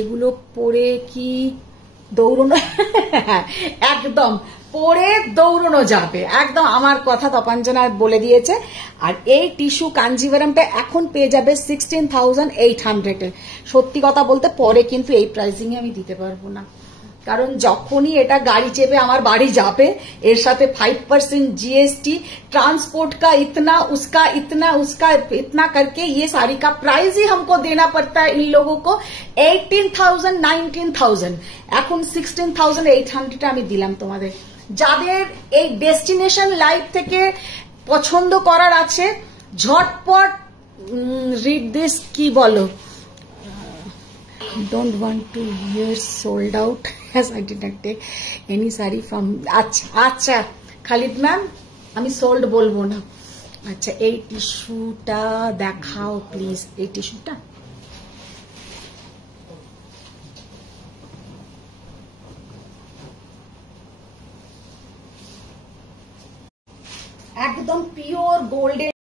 এগুলো পরে কি দৌড়ানো একদম পরে দৌড়ানো যাবে, একদম আমার কথা তপঞ্জনা বলে দিয়েছে। আর এই টিস্যু কাঞ্জিভরমটা এখন পেয়ে যাবে 16,800 এ। সত্যি কথা বলতে পরে কিন্তু এই প্রাইসিং এ আমি দিতে পারবো না, কারণ যখনই এটা গাড়ি চেপে আমার বাড়ি যাবে এর সাথে 5% GST, ट्रांसपोर्ट का इतना उसका इतना उसका इतना करके ये साड़ी का प्राइस ही हमको देना पड़ता है इन लोगों को 18,000 19,000 এখন 16,800 আমি দিলাম তোমাদের। যাদের এই ডেস্টিনেশন লাইভ থেকে পছন্দ করার আছে ঝটপট রিড দিস, কি বলো, don't want to hear sold out as I did not take any saree from আচ্ছা খালিদ ম্যাম আমি সোল্ড বলবো না। আচ্ছা এই টিস্যুটা দেখাও প্লিজ, এই টিস্যুটা একদম পিওর গোল্ডেন